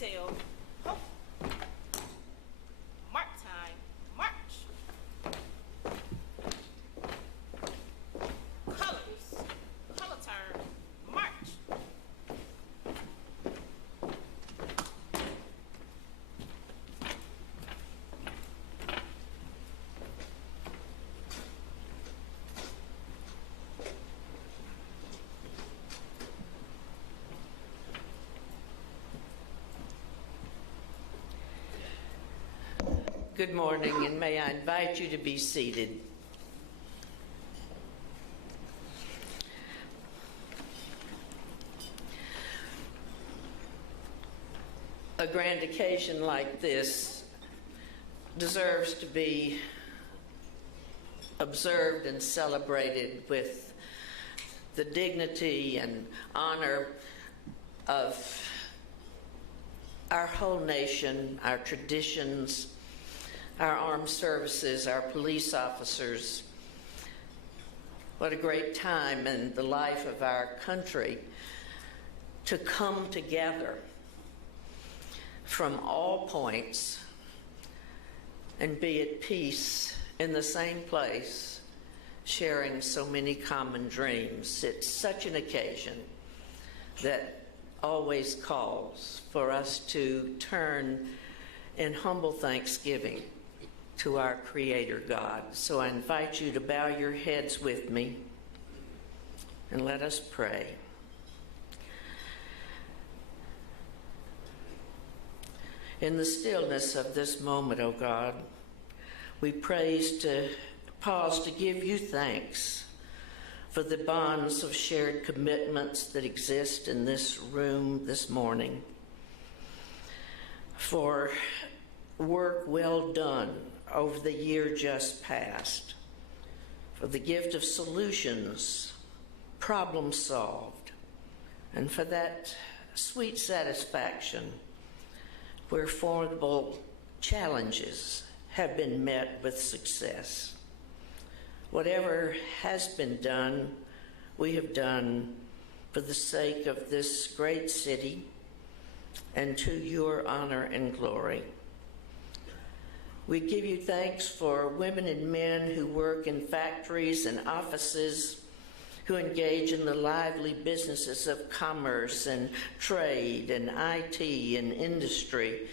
detail. Oh. Mark time. March. Colors. Color turn. March. Good morning, and may I invite you to be seated. A grand occasion like this deserves to be observed and celebrated with the dignity and honor of our whole nation, our traditions, our armed services, our police officers. What a great time in the life of our country to come together from all points and be at peace in the same place, sharing so many common dreams. It's such an occasion that always calls for us to turn in humble thanksgiving to our Creator God. So I invite you to bow your heads with me and let us pray. In the stillness of this moment, O God, we pause to give you thanks for the bonds of shared commitments that exist in this room this morning, for work well done over the year just past, for the gift of solutions, problem solved, and for that sweet satisfaction where formidable challenges have been met with success. Whatever has been done, we have done for the sake of this great city and to your honor and glory. We give you thanks for women and men who work in factories and offices, who engage in the lively businesses of commerce and trade and IT and industry.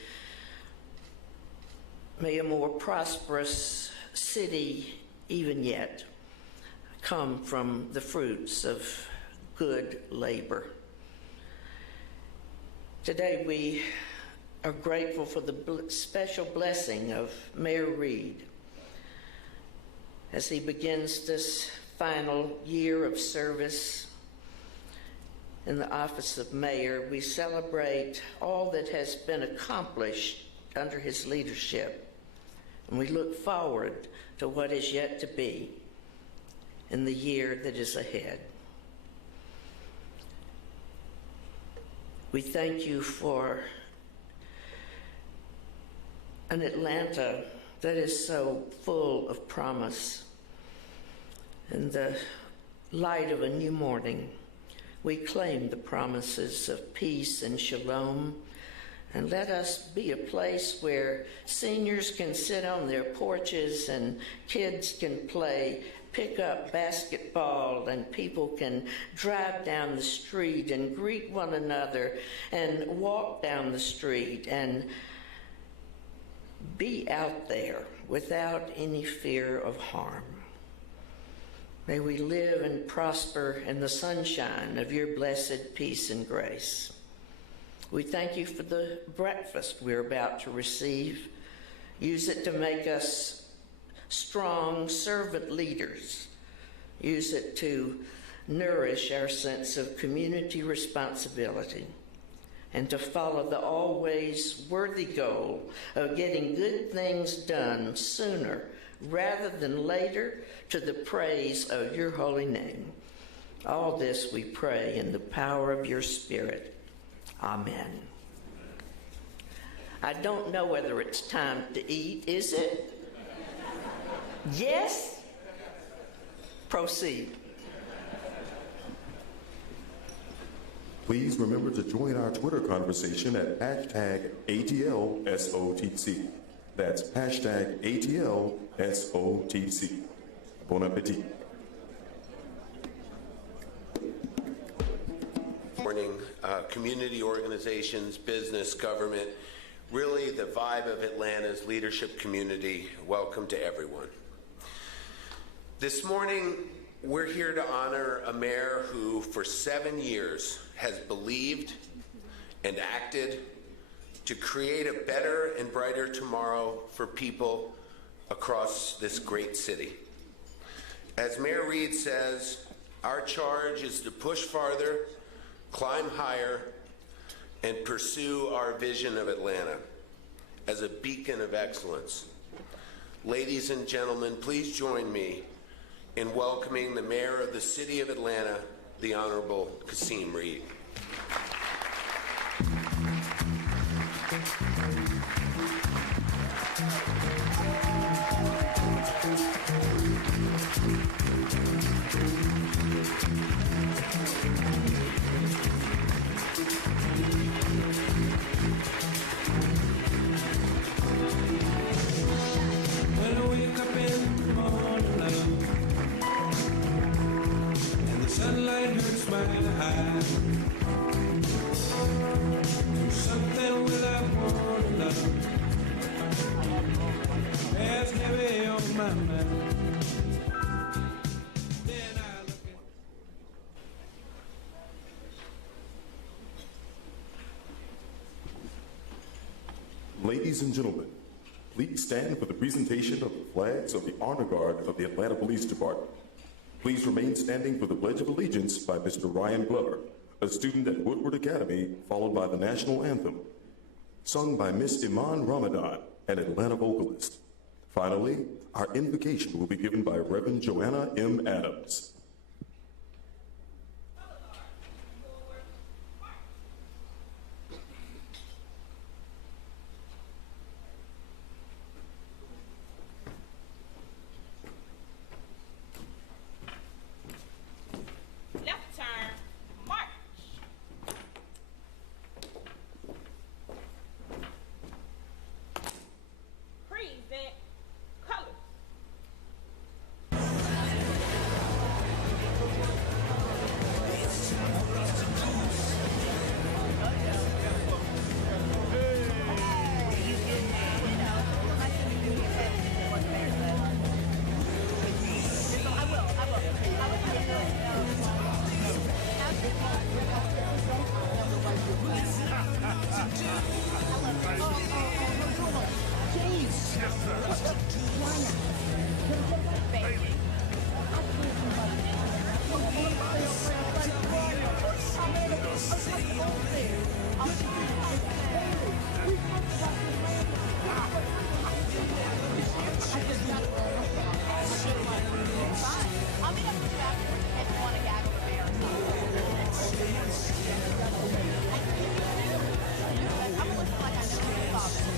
May a more prosperous city even yet come from the fruits of good labor. Today we are grateful for the special blessing of Mayor Reed as he begins this final year of service in the office of mayor. We celebrate all that has been accomplished under his leadership, and we look forward to what is yet to be in the year that is ahead. We thank you for an Atlanta that is so full of promise. In the light of a new morning, we claim the promises of peace and shalom, and let us be a place where seniors can sit on their porches and kids can play pick-up basketball and people can drive down the street and greet one another and walk down the street and be out there without any fear of harm. May we live and prosper in the sunshine of your blessed peace and grace. We thank you for the breakfast we're about to receive. Use it to make us strong servant leaders. Use it to nourish our sense of community responsibility and to follow the always worthy goal of getting good things done sooner rather than later, to the praise of your holy name. All this we pray in the power of your Spirit. Amen. I don't know whether it's time to eat, is it? Yes? Proceed. Please remember to join our Twitter conversation at hashtag ATLSOTC. That's hashtag ATLSOTC. Bon appetit. Morning, community organizations, business, government, really the vibe of Atlanta's leadership community. Welcome to everyone. This morning, we're here to honor a mayor who for 7 years has believed and acted to create a better and brighter tomorrow for people across this great city. As Mayor Reed says, our charge is to push farther, climb higher, and pursue our vision of Atlanta as a beacon of excellence. Ladies and gentlemen, please join me in welcoming the Mayor of the City of Atlanta, the Honorable Kasim Reed. Ladies and gentlemen, please stand for the presentation of the flags of the Honor Guard of the Atlanta Police Department. Please remain standing for the Pledge of Allegiance by Mr. Ryan Glover, a student at Woodward Academy, followed by the National Anthem, sung by Miss Iman Ramadan, an Atlanta vocalist. Finally, our invocation will be given by Reverend Joanna M. Adams. Left turn, march. Present colors. I'll meet up with you afterwards if you want to gag over there or something. I'm looking like I know who the father is.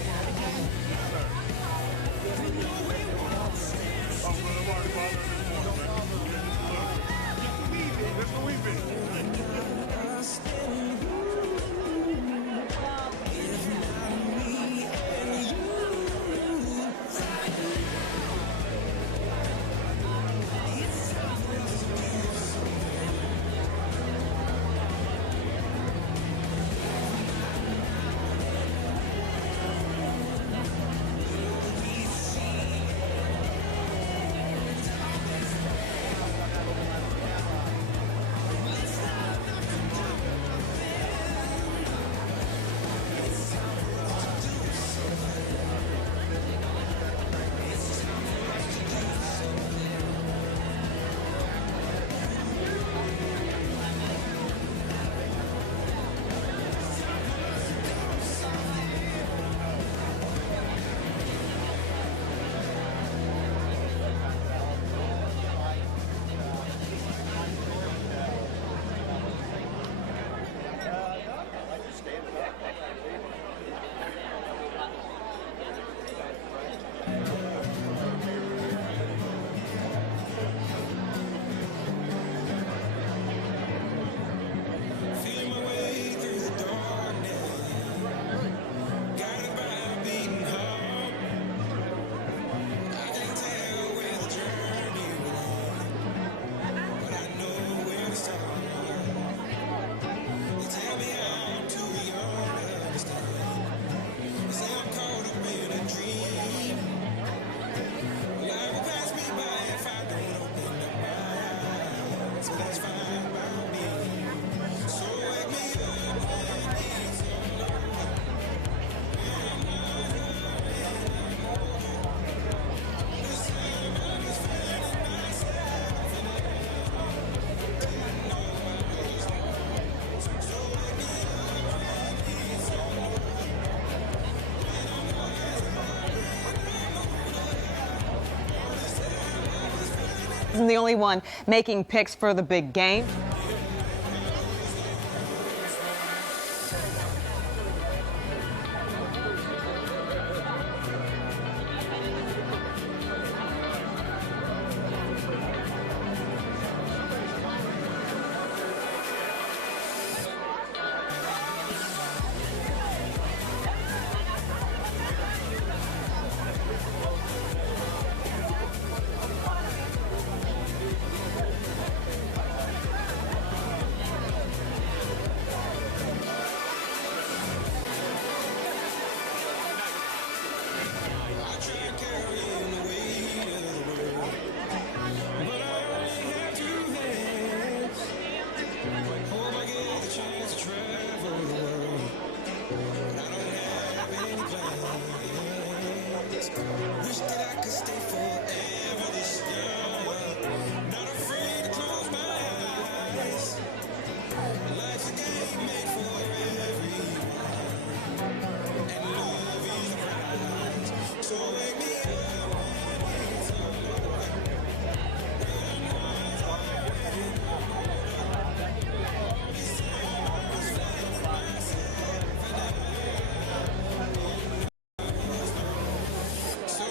isn't the only one making picks for the big game. So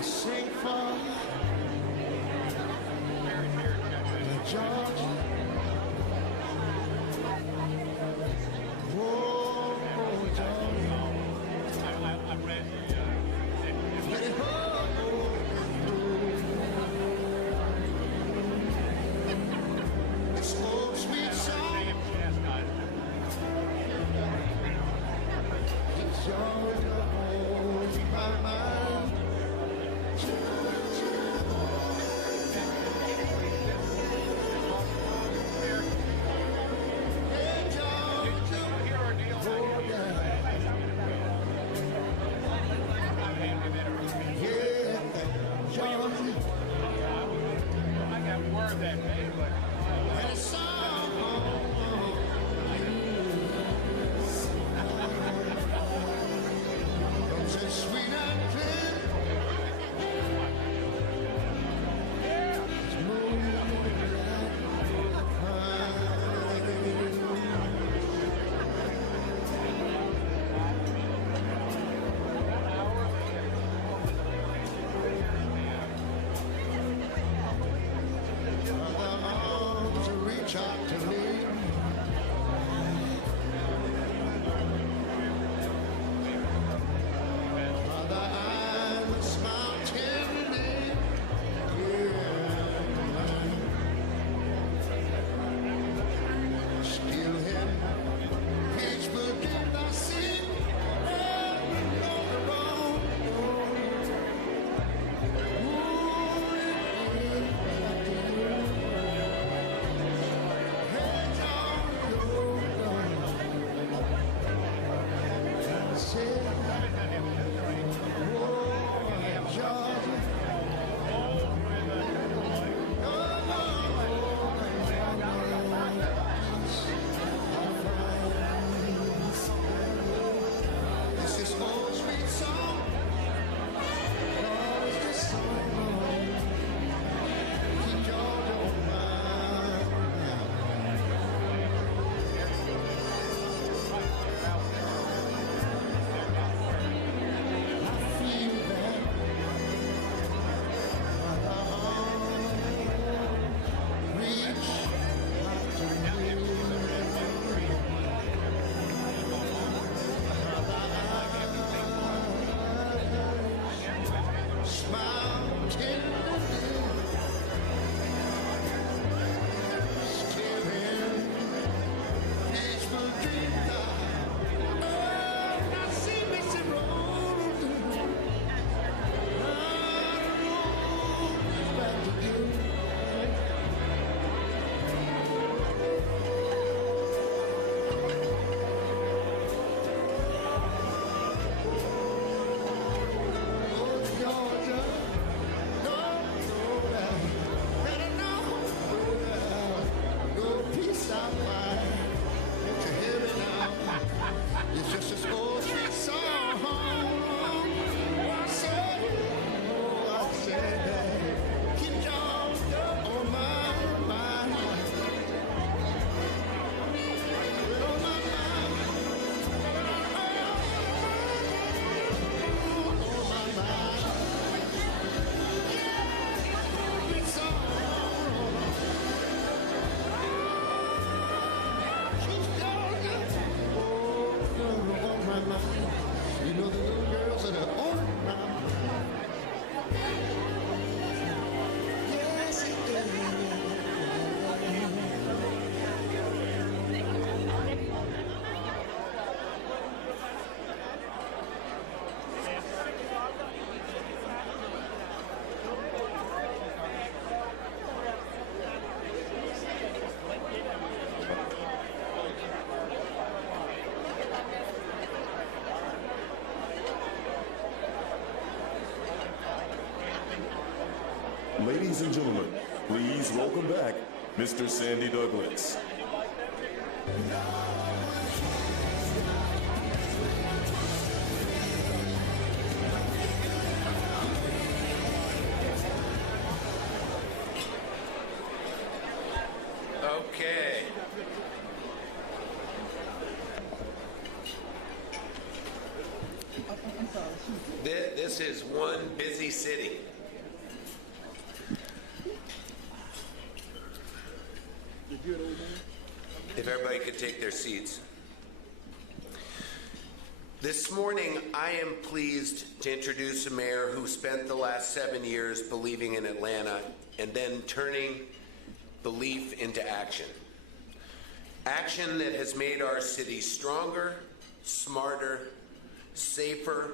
I sing for the Georgia. Oh, Georgia. I read let it go. It's old sweet song. It's Georgia on my mind. Hey, Georgia. Oh, yeah. Yeah, Georgia. I got word that day, but And it's song. Comes in sweet and clear. It's moonlight. Other arms reach out to me. Other eyes smile tenderly. Yeah. Still in Pittsburgh, did I see? On the road. This is old sweet song. Lord, it's this song. Keep Georgia on my mind. I feel that other arms reach out to me. Smile tenderly, still in peaceful dream time. Oh, I see Missy Rose. I don't know back to you. Oh, Georgia, no, better know, no peace I find. Don't you hear me now? It's just this old sweet song. Oh, I said that. Keep Georgia on my mind. On my mind. On my mind. It's all keep Georgia. Oh, on my mind. You know the little girls that are on my mind. Yes, it is. Ladies and gentlemen, please welcome back Mr. Sandy Douglas. Okay. This This is one busy city. If everybody could take their seats. This morning, I am pleased to introduce a mayor who spent the last 7 years believing in Atlanta and then turning belief into action. Action that has made our city stronger, smarter, safer,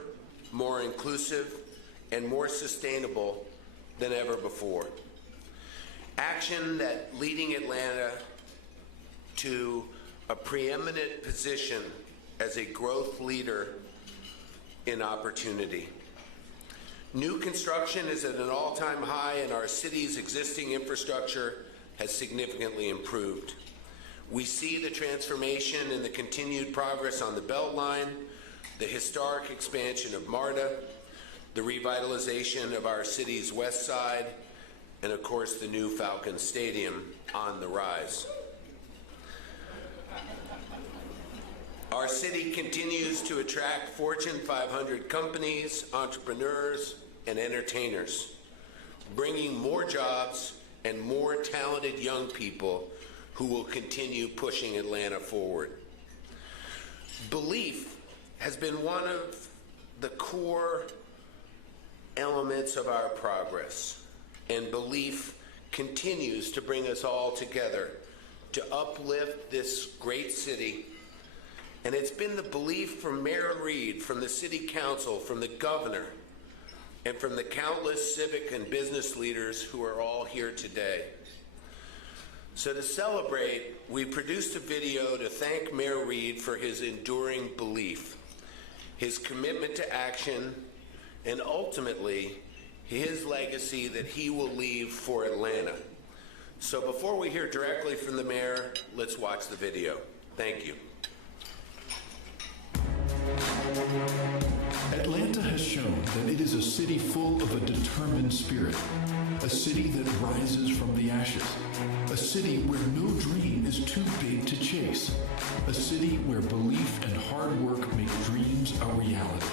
more inclusive, and more sustainable than ever before. Action that leading Atlanta to a preeminent position as a growth leader in opportunity. New construction is at an all-time high, and our city's existing infrastructure has significantly improved. We see the transformation and the continued progress on the Beltline, the historic expansion of MARTA, the revitalization of our city's west side, and of course the new Falcon Stadium on the rise. Our city continues to attract Fortune 500 companies, entrepreneurs, and entertainers, bringing more jobs and more talented young people who will continue pushing Atlanta forward. Belief has been one of the core elements of our progress, and belief continues to bring us all together to uplift this great city. And it's been the belief from Mayor Reed, from the City Council, from the Governor, and from the countless civic and business leaders who are all here today. So to celebrate, we produced a video to thank Mayor Reed for his enduring belief, his commitment to action, and ultimately, his legacy that he will leave for Atlanta. So before we hear directly from the mayor, let's watch the video. Thank you. Atlanta has shown that it is a city full of a determined spirit, a city that rises from the ashes, a city where no dream is too big to chase, a city where belief and hard work make dreams a reality.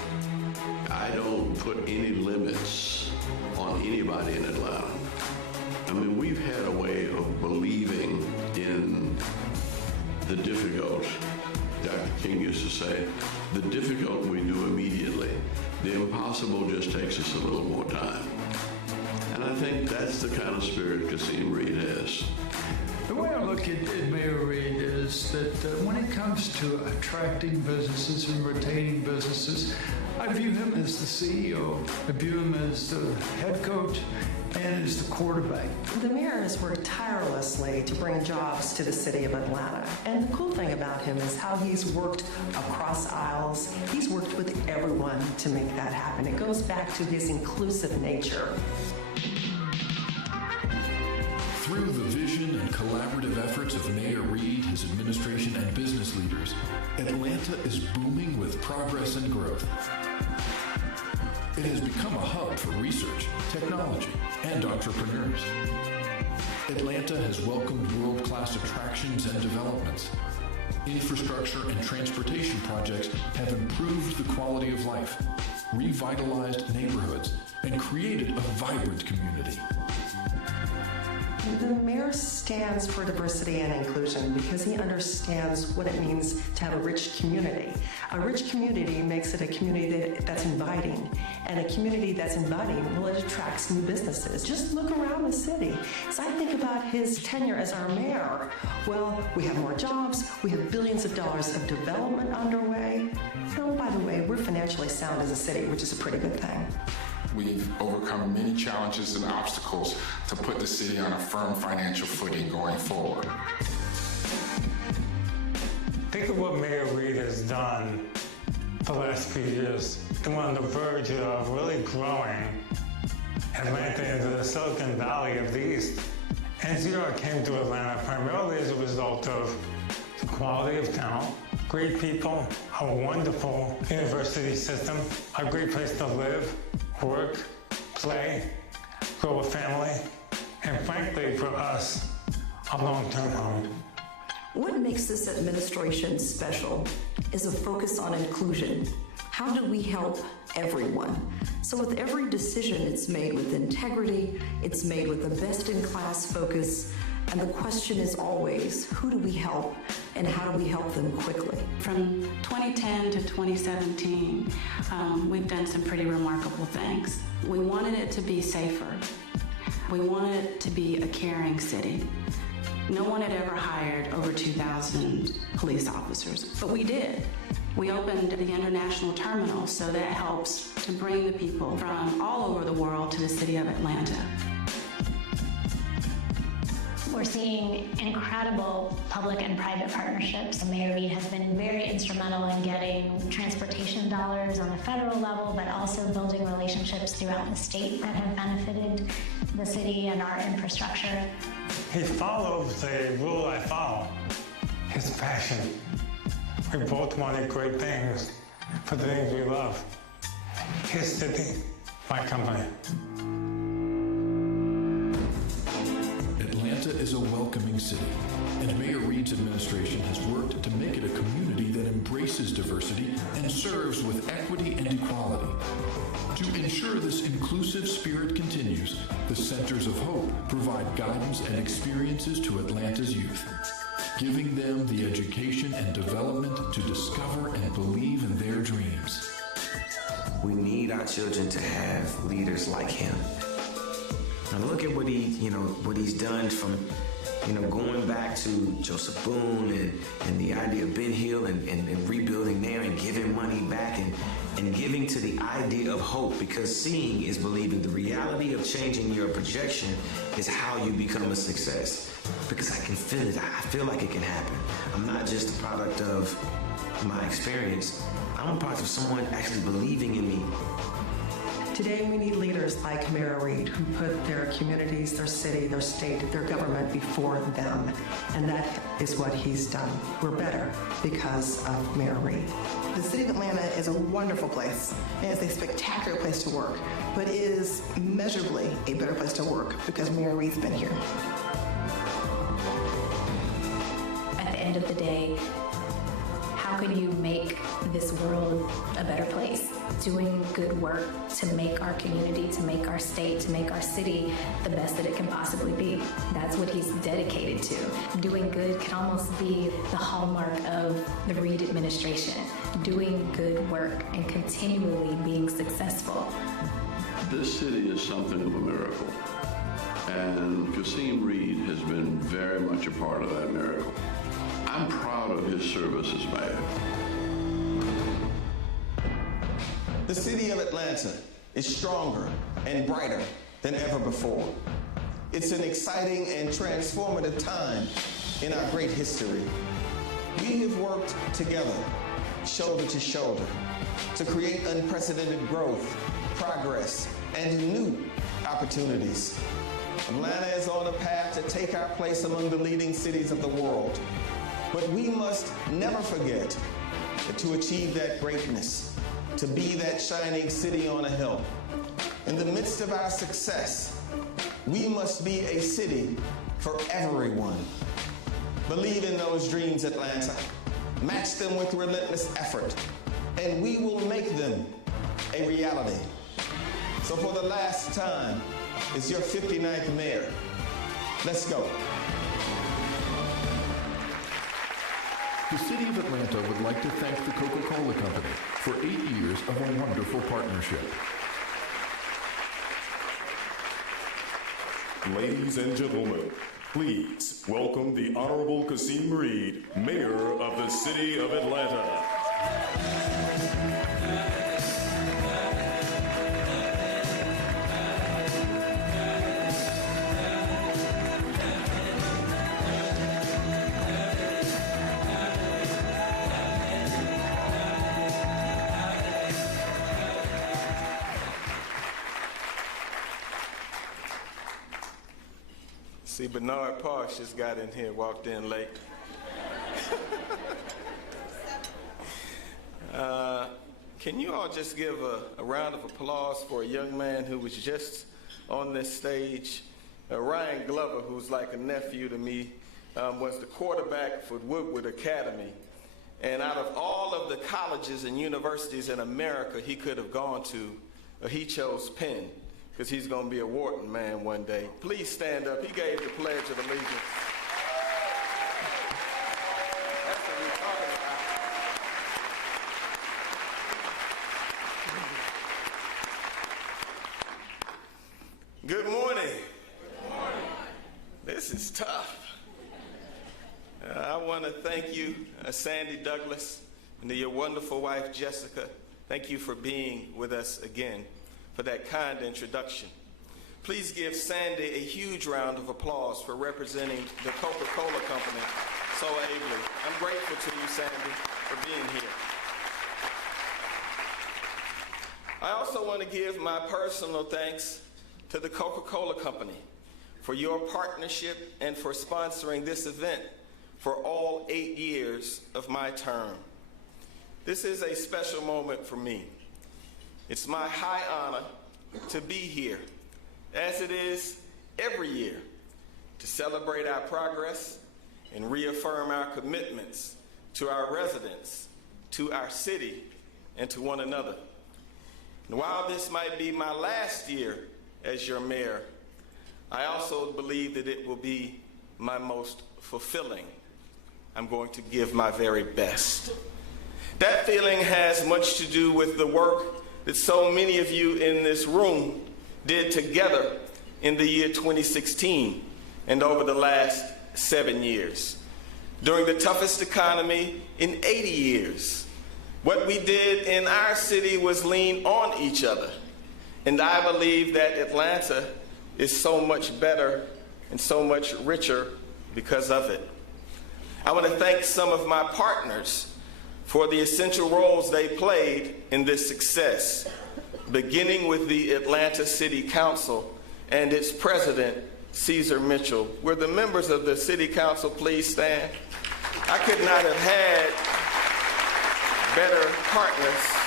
I don't put any limits on anybody in Atlanta. I mean, we've had a way of believing in the difficult. Dr. King used to say, the difficult we do immediately. The impossible just takes us a little more time. And I think that's the kind of spirit Kasim Reed has. The way I look at Mayor Reed is that when it comes to attracting businesses and retaining businesses, I view him as the CEO, I view him as the head coach, and as the quarterback. The mayor has worked tirelessly to bring jobs to the city of Atlanta. And the cool thing about him is how he's worked across aisles. He's worked with everyone to make that happen. It goes back to his inclusive nature. Through the vision and collaborative efforts of Mayor Reed, his administration, and business leaders, Atlanta is booming with progress and growth. It has become a hub for research, technology, and entrepreneurs. Atlanta has welcomed world-class attractions and developments. Infrastructure and transportation projects have improved the quality of life, revitalized neighborhoods, and created a vibrant community. The mayor stands for diversity and inclusion because he understands what it means to have a rich community. A rich community makes it a community that's inviting, and a community that's inviting, well, it attracts new businesses. Just look around the city. As I think about his tenure as our mayor, well, we have more jobs, we have billions of dollars of development underway. Oh, by the way, we're financially sound as a city, which is a pretty good thing. We've overcome many challenges and obstacles to put the city on a firm financial footing going forward. Think of what Mayor Reed has done for the last few years. They're on the verge of really growing Atlanta into the Silicon Valley of the East. NCR came to Atlanta primarily as a result of the quality of talent, great people, a wonderful university system, a great place to live, work, play, grow a family, and frankly, for us, a long-term home. What makes this administration special is a focus on inclusion. How do we help everyone? So with every decision, it's made with integrity, it's made with a best-in-class focus, and the question is always, who do we help and how do we help them quickly? From 2010 to 2017, we've done some pretty remarkable things. We wanted it to be safer. We wanted it to be a caring city. No one had ever hired over 2,000 police officers, but we did. We opened the international terminal, so that helps to bring the people from all over the world to the city of Atlanta. We're seeing incredible public and private partnerships. Mayor Reed has been very instrumental in getting transportation dollars on the federal level, but also building relationships throughout the state that have benefited the city and our infrastructure. He follows the rule I follow, his passion. We both wanted great things for the things we love. His city, my company. Atlanta is a welcoming city, and Mayor Reed's administration has worked to make it a community that embraces diversity and serves with equity and equality. To ensure this inclusive spirit continues, the Centers of Hope provide guidance and experiences to Atlanta's youth, giving them the education and development to discover and believe in their dreams. We need our children to have leaders like him. Now look at what he's done from, going back to Joseph Boone and the idea of Ben Hill and rebuilding there and giving money back and giving to the idea of hope, because seeing is believing. The reality of changing your projection is how you become a success, because I can feel it. I feel like it can happen. I'm not just a product of my experience. I'm a product of someone actually believing in me. Today, we need leaders like Mayor Reed who put their communities, their city, their state, their government before them. And that is what he's done. We're better because of Mayor Reed. The city of Atlanta is a wonderful place, and it's a spectacular place to work, but it is measurably a better place to work because Mayor Reed's been here. At the end of the day, how can you make this world a better place? Doing good work to make our community, to make our state, to make our city the best that it can possibly be. That's what he's dedicated to. Doing good can almost be the hallmark of the Reed administration. Doing good work and continually being successful. This city is something of a miracle. And Kasim Reed has been very much a part of that miracle. I'm proud of his service as mayor. The city of Atlanta is stronger and brighter than ever before. It's an exciting and transformative time in our great history. We have worked together, shoulder to shoulder, to create unprecedented growth, progress, and new opportunities. Atlanta is on a path to take our place among the leading cities of the world. But we must never forget that to achieve that greatness, to be that shining city on a hill, in the midst of our success, we must be a city for everyone. Believe in those dreams, Atlanta. Match them with relentless effort, and we will make them a reality. So for the last time, it's your 59th mayor. Let's go. The City of Atlanta would like to thank the Coca-Cola Company for 8 years of a wonderful partnership. Ladies and gentlemen, please welcome the Honorable Kasim Reed, Mayor of the City of Atlanta. See, Bernard Parks just got in here, walked in late. Can you all just give a round of applause for a young man who was just on this stage? Ryan Glover, who's like a nephew to me, was the quarterback for Woodward Academy. And out of all of the colleges and universities in America he could have gone to, he chose Penn, because he's going to be a Wharton man one day. Please stand up. He gave the Pledge of Allegiance. That's what we're talking about. Good morning. Good morning. This is tough. I want to thank you, Sandy Douglas, and to your wonderful wife, Jessica. Thank you for being with us again, for that kind introduction. Please give Sandy a huge round of applause for representing the Coca-Cola Company so ably. I'm grateful to you, Sandy, for being here. I also want to give my personal thanks to the Coca-Cola Company for your partnership and for sponsoring this event for all 8 years of my term. This is a special moment for me. It's my high honor to be here, as it is every year, to celebrate our progress and reaffirm our commitments to our residents, to our city, and to one another. And while this might be my last year as your mayor, I also believe that it will be my most fulfilling. I'm going to give my very best. That feeling has much to do with the work that so many of you in this room did together in the year 2016 and over the last 7 years. During the toughest economy in 80 years, what we did in our city was lean on each other. And I believe that Atlanta is so much better and so much richer because of it. I want to thank some of my partners for the essential roles they played in this success, beginning with the Atlanta City Council and its president, Caesar Mitchell. Will the members of the City Council please stand? I could not have had better partners.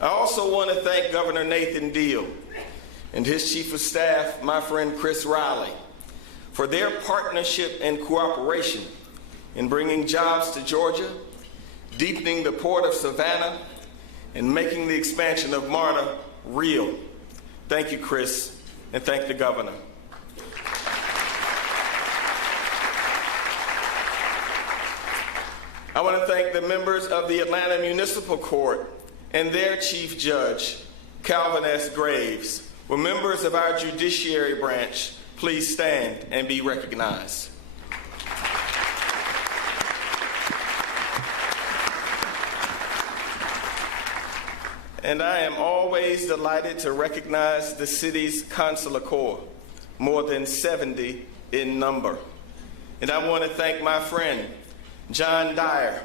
I also want to thank Governor Nathan Deal and his chief of staff, my friend Chris Riley, for their partnership and cooperation in bringing jobs to Georgia, deepening the Port of Savannah, and making the expansion of MARTA real. Thank you, Chris, and thank the governor. I want to thank the members of the Atlanta Municipal Court and their chief judge, Calvin S. Graves. Will members of our judiciary branch please stand and be recognized? And I am always delighted to recognize the city's Consular Corps, more than 70 in number. And I want to thank my friend, John Dyer,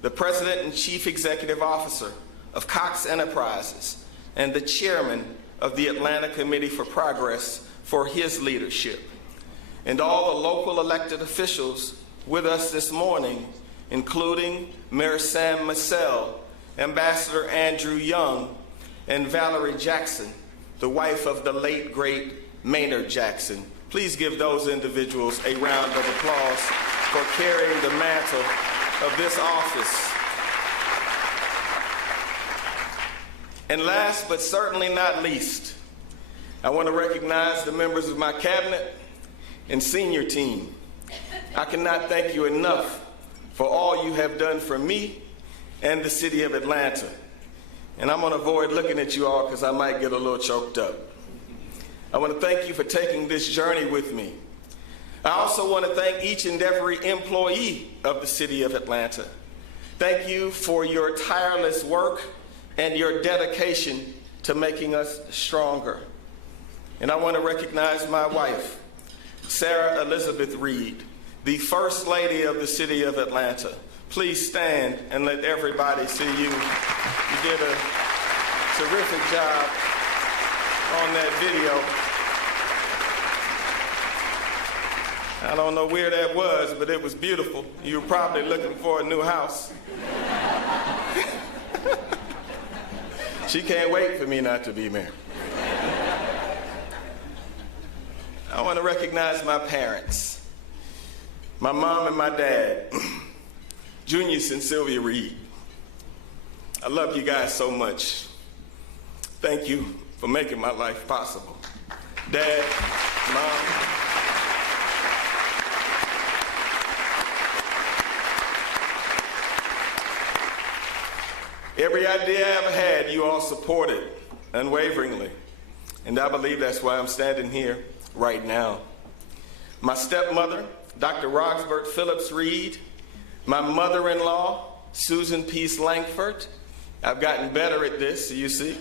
the President and Chief Executive Officer of Cox Enterprises and the Chairman of the Atlanta Committee for Progress, for his leadership. And all the local elected officials with us this morning, including Mayor Sam Massell, Ambassador Andrew Young, and Valerie Jackson, the wife of the late, great Maynard Jackson. Please give those individuals a round of applause for carrying the mantle of this office. And last but certainly not least, I want to recognize the members of my cabinet and senior team. I cannot thank you enough for all you have done for me and the city of Atlanta. And I'm going to avoid looking at you all because I might get a little choked up. I want to thank you for taking this journey with me. I also want to thank each and every employee of the city of Atlanta. Thank you for your tireless work and your dedication to making us stronger. And I want to recognize my wife, Sarah Elizabeth Reed, the First Lady of the City of Atlanta. Please stand and let everybody see you. You did a terrific job on that video. I don't know where that was, but it was beautiful. You were probably looking for a new house. She can't wait for me not to be mayor. I want to recognize my parents, my mom and my dad, Junius and Sylvia Reed. I love you guys so much. Thank you for making my life possible. Dad, Mom. Every idea I ever had, you all supported unwaveringly. And I believe that's why I'm standing here right now. My stepmother, Dr. Roxbert Phillips Reed, my mother-in-law, Susan Peace Langford. I've gotten better at this, you see.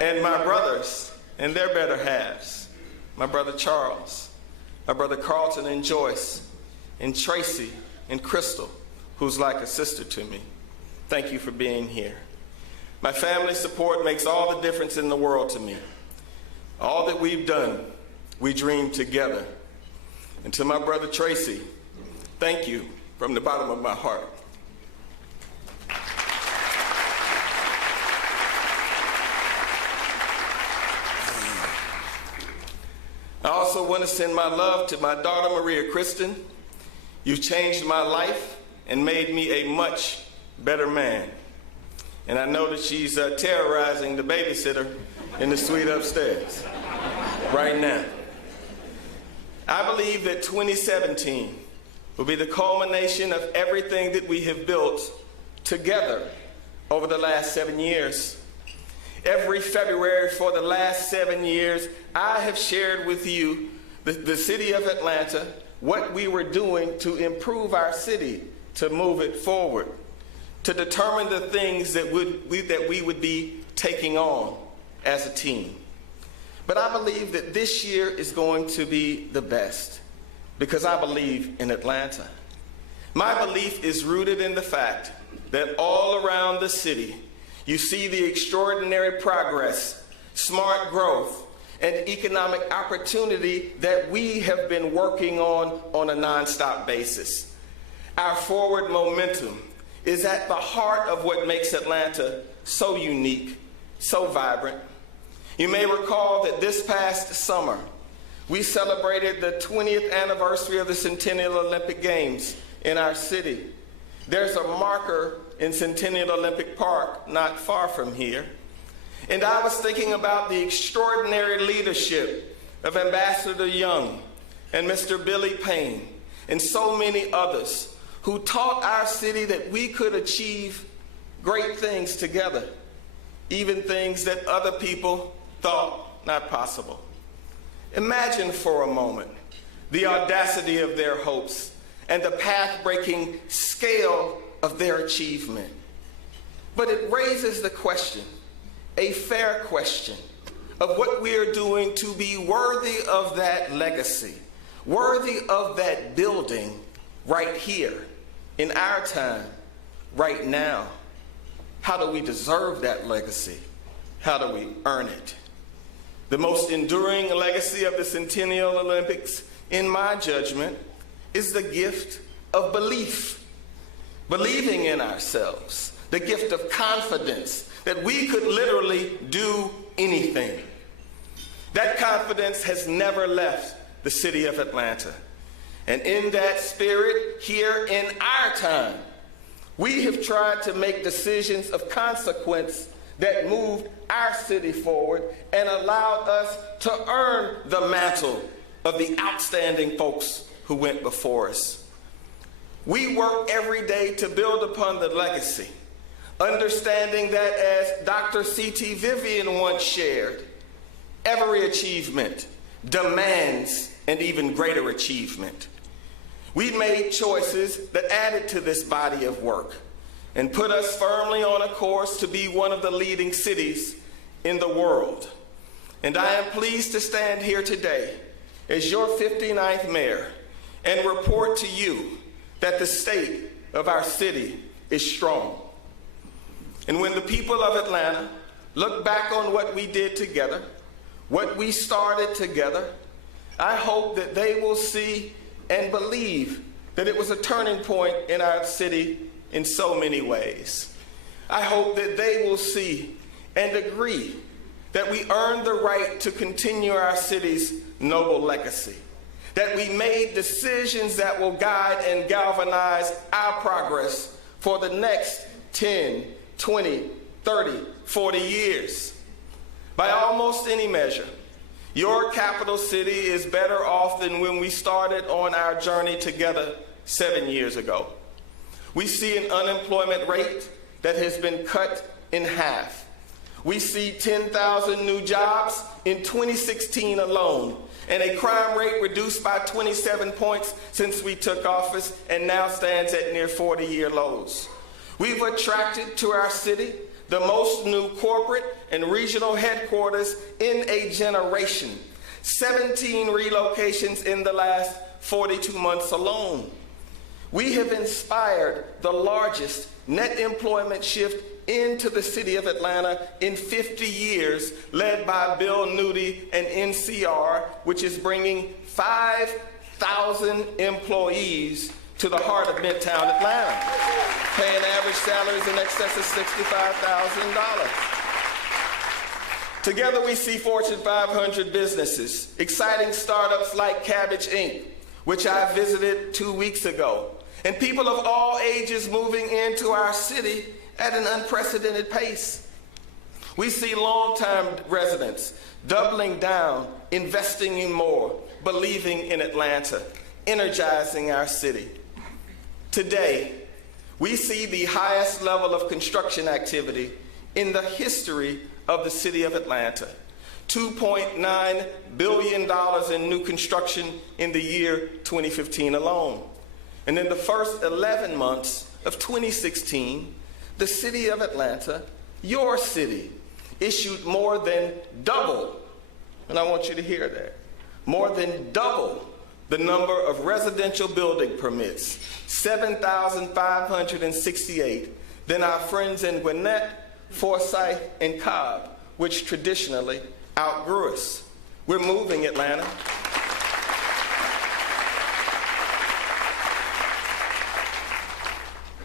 And my brothers and their better halves. My brother Charles, my brother Carlton and Joyce, and Tracy and Crystal, who's like a sister to me. Thank you for being here. My family support makes all the difference in the world to me. All that we've done, we dreamed together. And to my brother Tracy, thank you from the bottom of my heart. I also want to send my love to my daughter, Maria Kristen. You've changed my life and made me a much better man. And I know that she's terrorizing the babysitter in the suite upstairs right now. I believe that 2017 will be the culmination of everything that we have built together over the last 7 years. Every February for the last 7 years, I have shared with you, the city of Atlanta, what we were doing to improve our city, to move it forward, to determine the things that we would be taking on as a team. But I believe that this year is going to be the best because I believe in Atlanta. My belief is rooted in the fact that all around the city, you see the extraordinary progress, smart growth, and economic opportunity that we have been working on a nonstop basis. Our forward momentum is at the heart of what makes Atlanta so unique, so vibrant. You may recall that this past summer, we celebrated the 20th anniversary of the Centennial Olympic Games in our city. There's a marker in Centennial Olympic Park not far from here. And I was thinking about the extraordinary leadership of Ambassador Young and Mr. Billy Payne and so many others who taught our city that we could achieve great things together, even things that other people thought not possible. Imagine for a moment the audacity of their hopes and the path-breaking scale of their achievement. But it raises the question, a fair question, of what we are doing to be worthy of that legacy, worthy of that building right here, in our time, right now. How do we deserve that legacy? How do we earn it? The most enduring legacy of the Centennial Olympics, in my judgment, is the gift of belief. Believing in ourselves, the gift of confidence that we could literally do anything. That confidence has never left the city of Atlanta. And in that spirit, here in our time, we have tried to make decisions of consequence that moved our city forward and allowed us to earn the mantle of the outstanding folks who went before us. We work every day to build upon the legacy, understanding that, as Dr. C.T. Vivian once shared, every achievement demands an even greater achievement. We made choices that added to this body of work and put us firmly on a course to be one of the leading cities in the world. And I am pleased to stand here today as your 59th mayor and report to you that the state of our city is strong. And when the people of Atlanta look back on what we did together, what we started together, I hope that they will see and believe that it was a turning point in our city in so many ways. I hope that they will see and agree that we earned the right to continue our city's noble legacy, that we made decisions that will guide and galvanize our progress for the next 10, 20, 30, 40 years. By almost any measure, your capital city is better off than when we started on our journey together 7 years ago. We see an unemployment rate that has been cut in half. We see 10,000 new jobs in 2016 alone, and a crime rate reduced by 27 points since we took office and now stands at near 40-year lows. We've attracted to our city the most new corporate and regional headquarters in a generation, 17 relocations in the last 42 months alone. We have inspired the largest net employment shift into the city of Atlanta in 50 years, led by Bill Newdy and NCR, which is bringing 5,000 employees to the heart of Midtown Atlanta, paying average salaries in excess of $65,000. Together we see Fortune 500 businesses, exciting startups like Cabbage Inc., which I visited 2 weeks ago, and people of all ages moving into our city at an unprecedented pace. We see longtime residents doubling down, investing in more, believing in Atlanta, energizing our city. Today, we see the highest level of construction activity in the history of the city of Atlanta. $2.9 billion in new construction in the year 2015 alone. And in the first 11 months of 2016, the city of Atlanta, your city, issued more than double, and I want you to hear that, more than double the number of residential building permits, 7,568, than our friends in Gwinnett, Forsyth, and Cobb, which traditionally outgrew us. We're moving, Atlanta.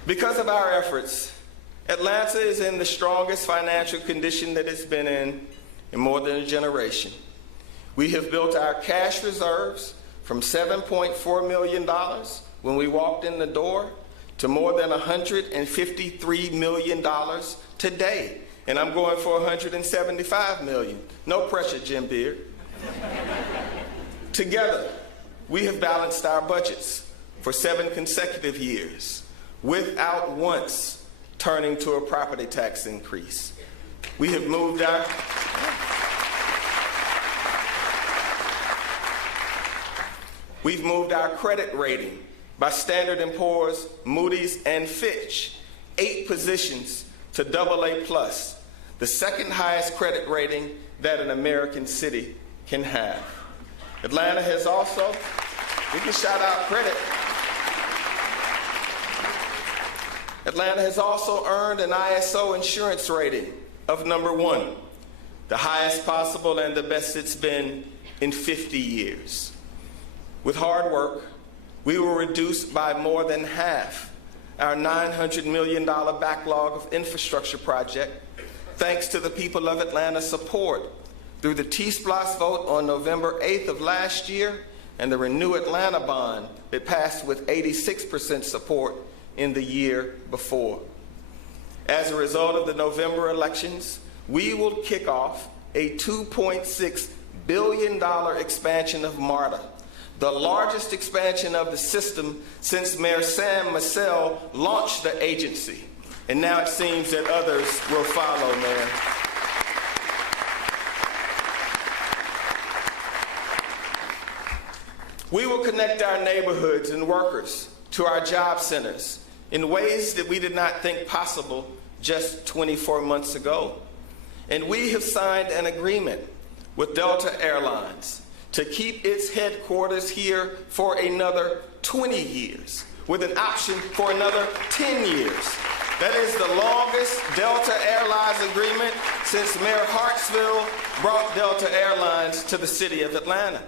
Because of our efforts, Atlanta is in the strongest financial condition that it's been in more than a generation. We have built our cash reserves from $7.4 million when we walked in the door to more than $153 million today. And I'm going for $175 million. No pressure, Jim Beard. Together, we have balanced our budgets for 7 consecutive years without once turning to a property tax increase. We have moved our We've moved our credit rating by Standard & Poor's, Moody's, and Fitch 8 positions to AA+, the second highest credit rating that an American city can have. Atlanta has also, we can shout out credit. Atlanta has also earned an ISO insurance rating of #1, the highest possible and the best it's been in 50 years. With hard work, we will reduce by more than half our $900 million backlog of infrastructure project, thanks to the people of Atlanta's support through the T-SPLOST vote on November 8th of last year and the Renew Atlanta bond that passed with 86% support in the year before. As a result of the November elections, we will kick off a $2.6 billion expansion of MARTA, the largest expansion of the system since Mayor Sam Massell launched the agency. And now it seems that others will follow, Mayor. We will connect our neighborhoods and workers to our job centers in ways that we did not think possible just 24 months ago. And we have signed an agreement with Delta Airlines to keep its headquarters here for another 20 years, with an option for another 10 years. That is the longest Delta Airlines agreement since Mayor Hartsville brought Delta Airlines to the city of Atlanta.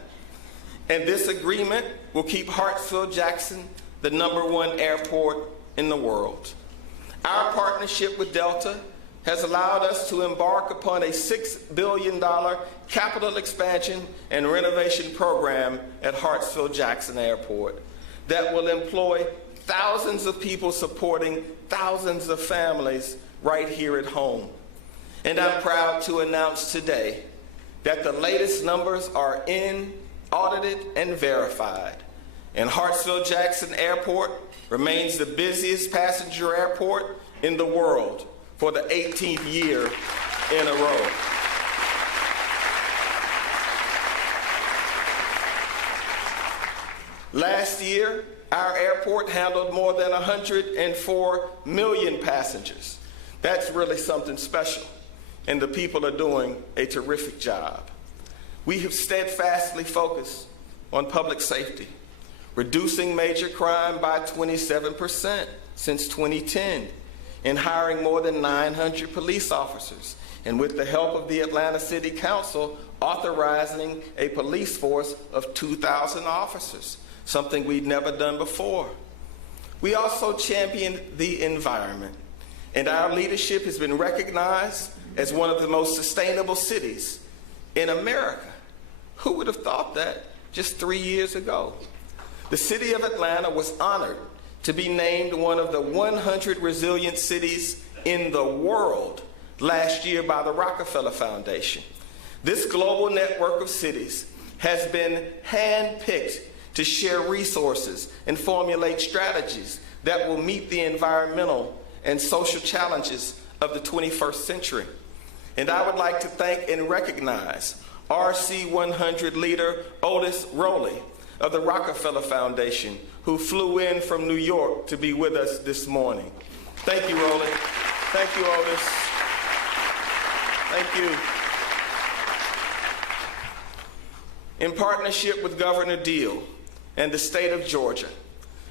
And this agreement will keep Hartsfield-Jackson the #1 airport in the world. Our partnership with Delta has allowed us to embark upon a $6 billion capital expansion and renovation program at Hartsfield-Jackson Airport that will employ thousands of people supporting thousands of families right here at home. And I'm proud to announce today that the latest numbers are in, audited, and verified. And Hartsfield-Jackson Airport remains the busiest passenger airport in the world for the 18th year in a row. Last year, our airport handled more than 104 million passengers. That's really something special, and the people are doing a terrific job. We have steadfastly focused on public safety, reducing major crime by 27% since 2010, and hiring more than 900 police officers, and with the help of the Atlanta City Council, authorizing a police force of 2,000 officers, something we'd never done before. We also championed the environment, and our leadership has been recognized as one of the most sustainable cities in America. Who would have thought that just 3 years ago? The city of Atlanta was honored to be named one of the 100 resilient cities in the world last year by the Rockefeller Foundation. This global network of cities has been handpicked to share resources and formulate strategies that will meet the environmental and social challenges of the 21st century. And I would like to thank and recognize RC100 leader Otis Rowley of the Rockefeller Foundation, who flew in from New York to be with us this morning. Thank you, Rowley. Thank you, Otis. Thank you. In partnership with Governor Deal and the state of Georgia,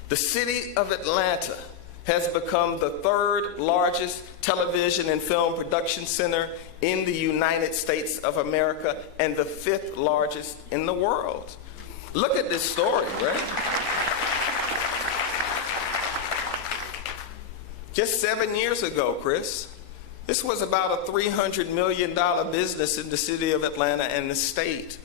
the city of Atlanta has become the third largest television and film production center in the United States of America and the fifth largest in the world. Look at this story, right? Just 7 years ago, Chris, this was about a $300 million business in the city of Atlanta and the state.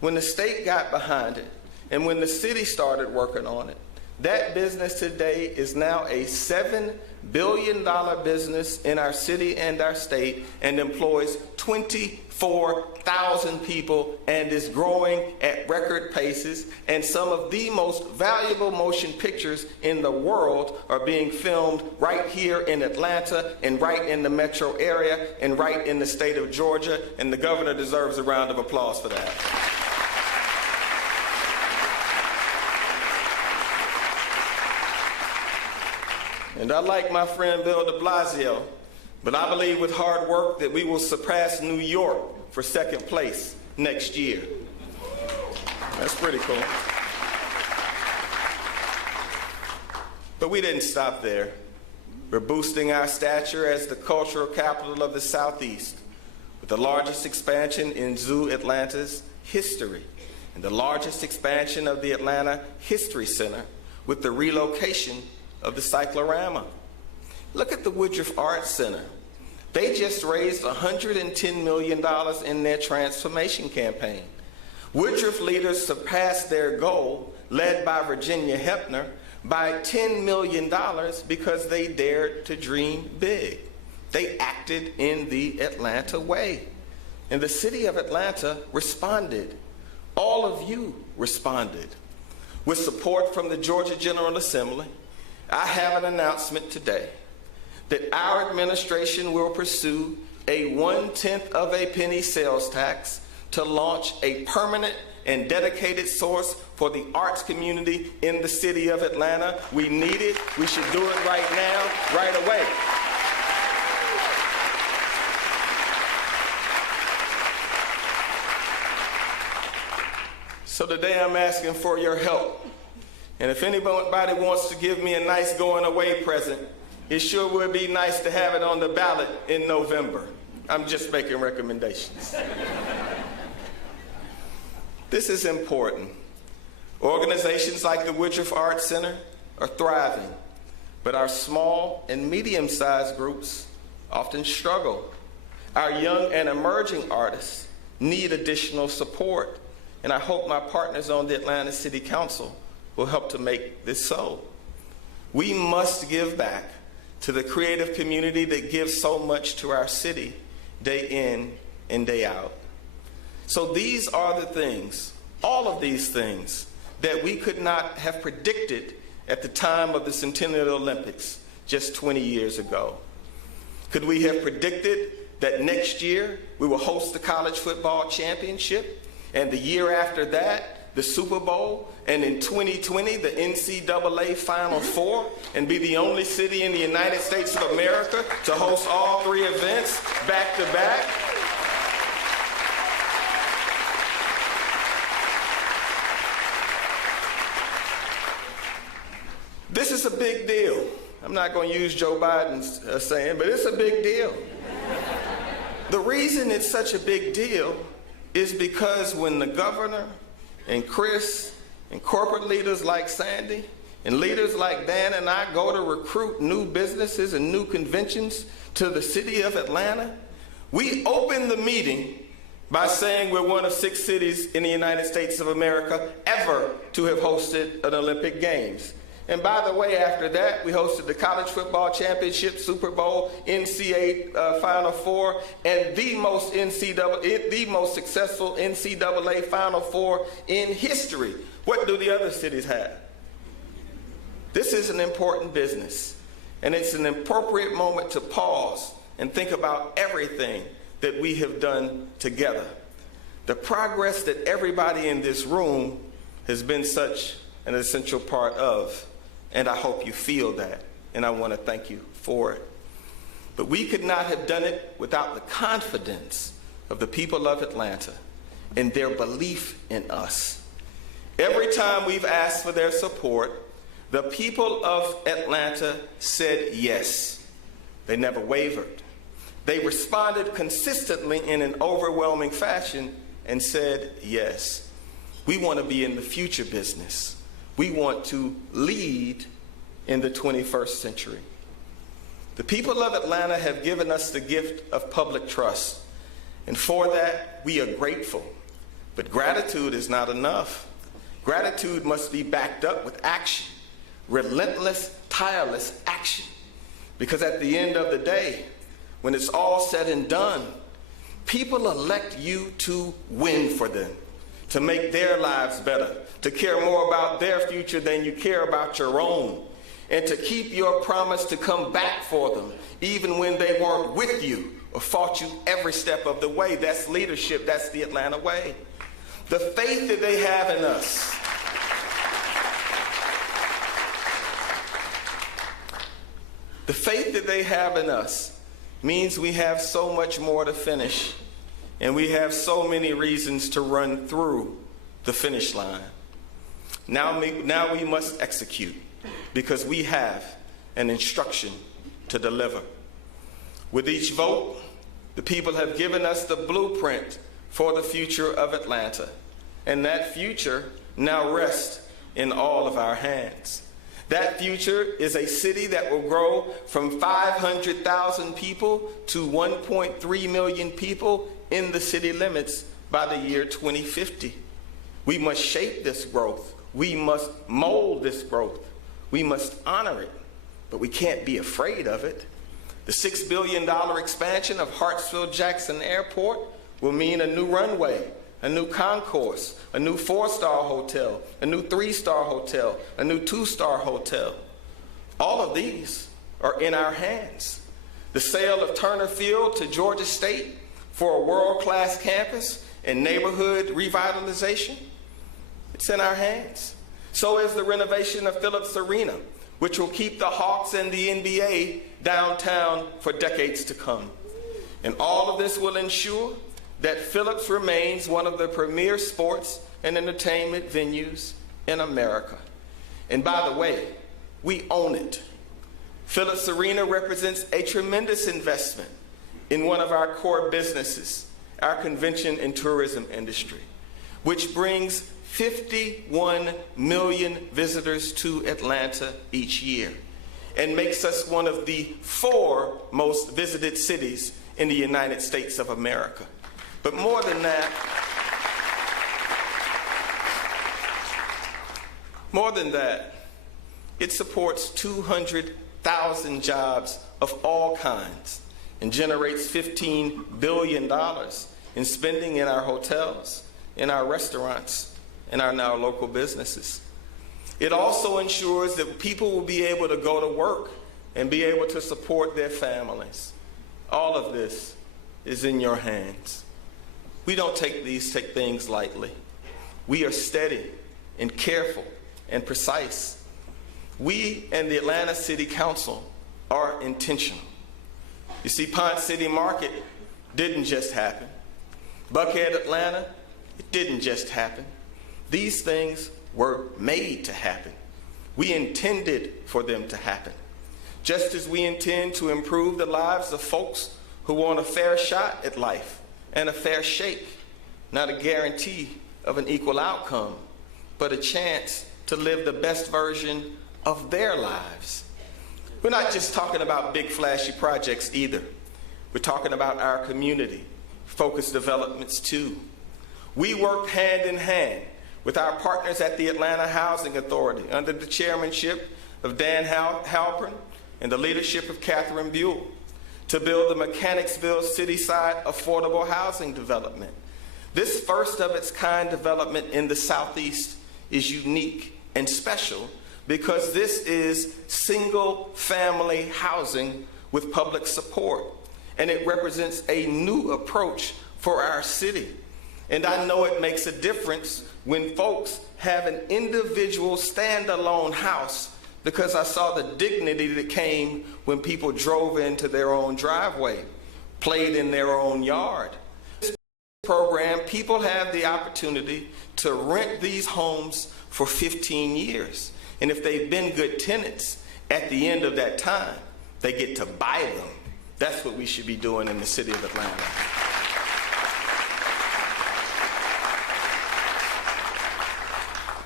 When the state got behind it, and when the city started working on it, that business today is now a $7 billion business in our city and our state and employs 24,000 people and is growing at record paces. And some of the most valuable motion pictures in the world are being filmed right here in Atlanta and right in the metro area and right in the state of Georgia. And the governor deserves a round of applause for that. And I like my friend Bill de Blasio, but I believe with hard work that we will surpass New York for second place next year. That's pretty cool. But we didn't stop there. We're boosting our stature as the cultural capital of the Southeast with the largest expansion in Zoo Atlanta's history and the largest expansion of the Atlanta History Center with the relocation of the cyclorama. Look at the Woodruff Arts Center. They just raised $110 million in their transformation campaign. Woodruff leaders surpassed their goal, led by Virginia Hepner, by $10 million because they dared to dream big. They acted in the Atlanta way. And the city of Atlanta responded. All of you responded. With support from the Georgia General Assembly, I have an announcement today that our administration will pursue a 1/10 of a penny sales tax to launch a permanent and dedicated source for the arts community in the city of Atlanta. We need it. We should do it right now, right away. So today I'm asking for your help. And if anybody wants to give me a nice going away present, it sure would be nice to have it on the ballot in November. I'm just making recommendations. This is important. Organizations like the Woodruff Arts Center are thriving, but our small and medium-sized groups often struggle. Our young and emerging artists need additional support, and I hope my partners on the Atlanta City Council will help to make this so. We must give back to the creative community that gives so much to our city day in and day out. So these are the things, all of these things, that we could not have predicted at the time of the Centennial Olympics just 20 years ago. Could we have predicted that next year we will host the college football championship, and the year after that, the Super Bowl, and in 2020, the NCAA Final Four, and be the only city in the United States of America to host all three events back to back? This is a big deal. I'm not going to use Joe Biden's saying, but it's a big deal. The reason it's such a big deal is because when the governor and Chris and corporate leaders like Sandy and leaders like Dan and I go to recruit new businesses and new conventions to the city of Atlanta, we open the meeting by saying we're one of 6 cities in the United States of America ever to have hosted an Olympic Games. And by the way, after that, we hosted the College Football Championship, Super Bowl, NCAA Final Four, and the most successful NCAA Final Four in history. What do the other cities have? This is an important business, and it's an appropriate moment to pause and think about everything that we have done together. The progress that everybody in this room has been such an essential part of. And I hope you feel that, and I want to thank you for it. But we could not have done it without the confidence of the people of Atlanta and their belief in us. Every time we've asked for their support, the people of Atlanta said yes. They never wavered. They responded consistently in an overwhelming fashion and said yes. We want to be in the future business. We want to lead in the 21st century. The people of Atlanta have given us the gift of public trust, and for that, we are grateful. But gratitude is not enough. Gratitude must be backed up with action, relentless, tireless action. Because at the end of the day, when it's all said and done, people elect you to win for them, to make their lives better, to care more about their future than you care about your own, and to keep your promise to come back for them, even when they weren't with you or fought you every step of the way. That's leadership. That's the Atlanta way. The faith that they have in us. The faith that they have in us means we have so much more to finish, and we have so many reasons to run through the finish line. Now we must execute, because we have an instruction to deliver. With each vote, the people have given us the blueprint for the future of Atlanta, and that future now rests in all of our hands. That future is a city that will grow from 500,000 people to 1.3 million people in the city limits by the year 2050. We must shape this growth. We must mold this growth. We must honor it, but we can't be afraid of it. The $6 billion expansion of Hartsfield-Jackson Airport will mean a new runway, a new concourse, a new 4-star hotel, a new 3-star hotel, a new 2-star hotel. All of these are in our hands. The sale of Turner Field to Georgia State for a world-class campus and neighborhood revitalization, it's in our hands. So is the renovation of Phillips Arena, which will keep the Hawks and the NBA downtown for decades to come. And all of this will ensure that Phillips remains one of the premier sports and entertainment venues in America. And by the way, we own it. Phillips Arena represents a tremendous investment in one of our core businesses, our convention and tourism industry, which brings 51 million visitors to Atlanta each year. and makes us one of the 4 most visited cities in the United States of America. But more than that, it supports 200,000 jobs of all kinds and generates $15 billion in spending in our hotels, in our restaurants, and our now local businesses. It also ensures that people will be able to go to work and be able to support their families. All of this is in your hands. We don't take these things lightly. We are steady and careful and precise. We and the Atlanta City Council are intentional. You see, Ponce City Market didn't just happen. Buckhead Atlanta, it didn't just happen. These things were made to happen. We intended for them to happen. Just as we intend to improve the lives of folks who want a fair shot at life and a fair shake, not a guarantee of an equal outcome, but a chance to live the best version of their lives. We're not just talking about big flashy projects either. We're talking about our community-focused developments too. We work hand in hand with our partners at the Atlanta Housing Authority under the chairmanship of Dan Halpern and the leadership of Catherine Buell to build the Mechanicsville Cityside Affordable Housing Development. This first of its kind development in the Southeast is unique and special because this is single family housing with public support, and it represents a new approach for our city. And I know it makes a difference when folks have an individual standalone house, because I saw the dignity that came when people drove into their own driveway, played in their own yard. This program, people have the opportunity to rent these homes for 15 years. And if they've been good tenants, at the end of that time, they get to buy them. That's what we should be doing in the city of Atlanta.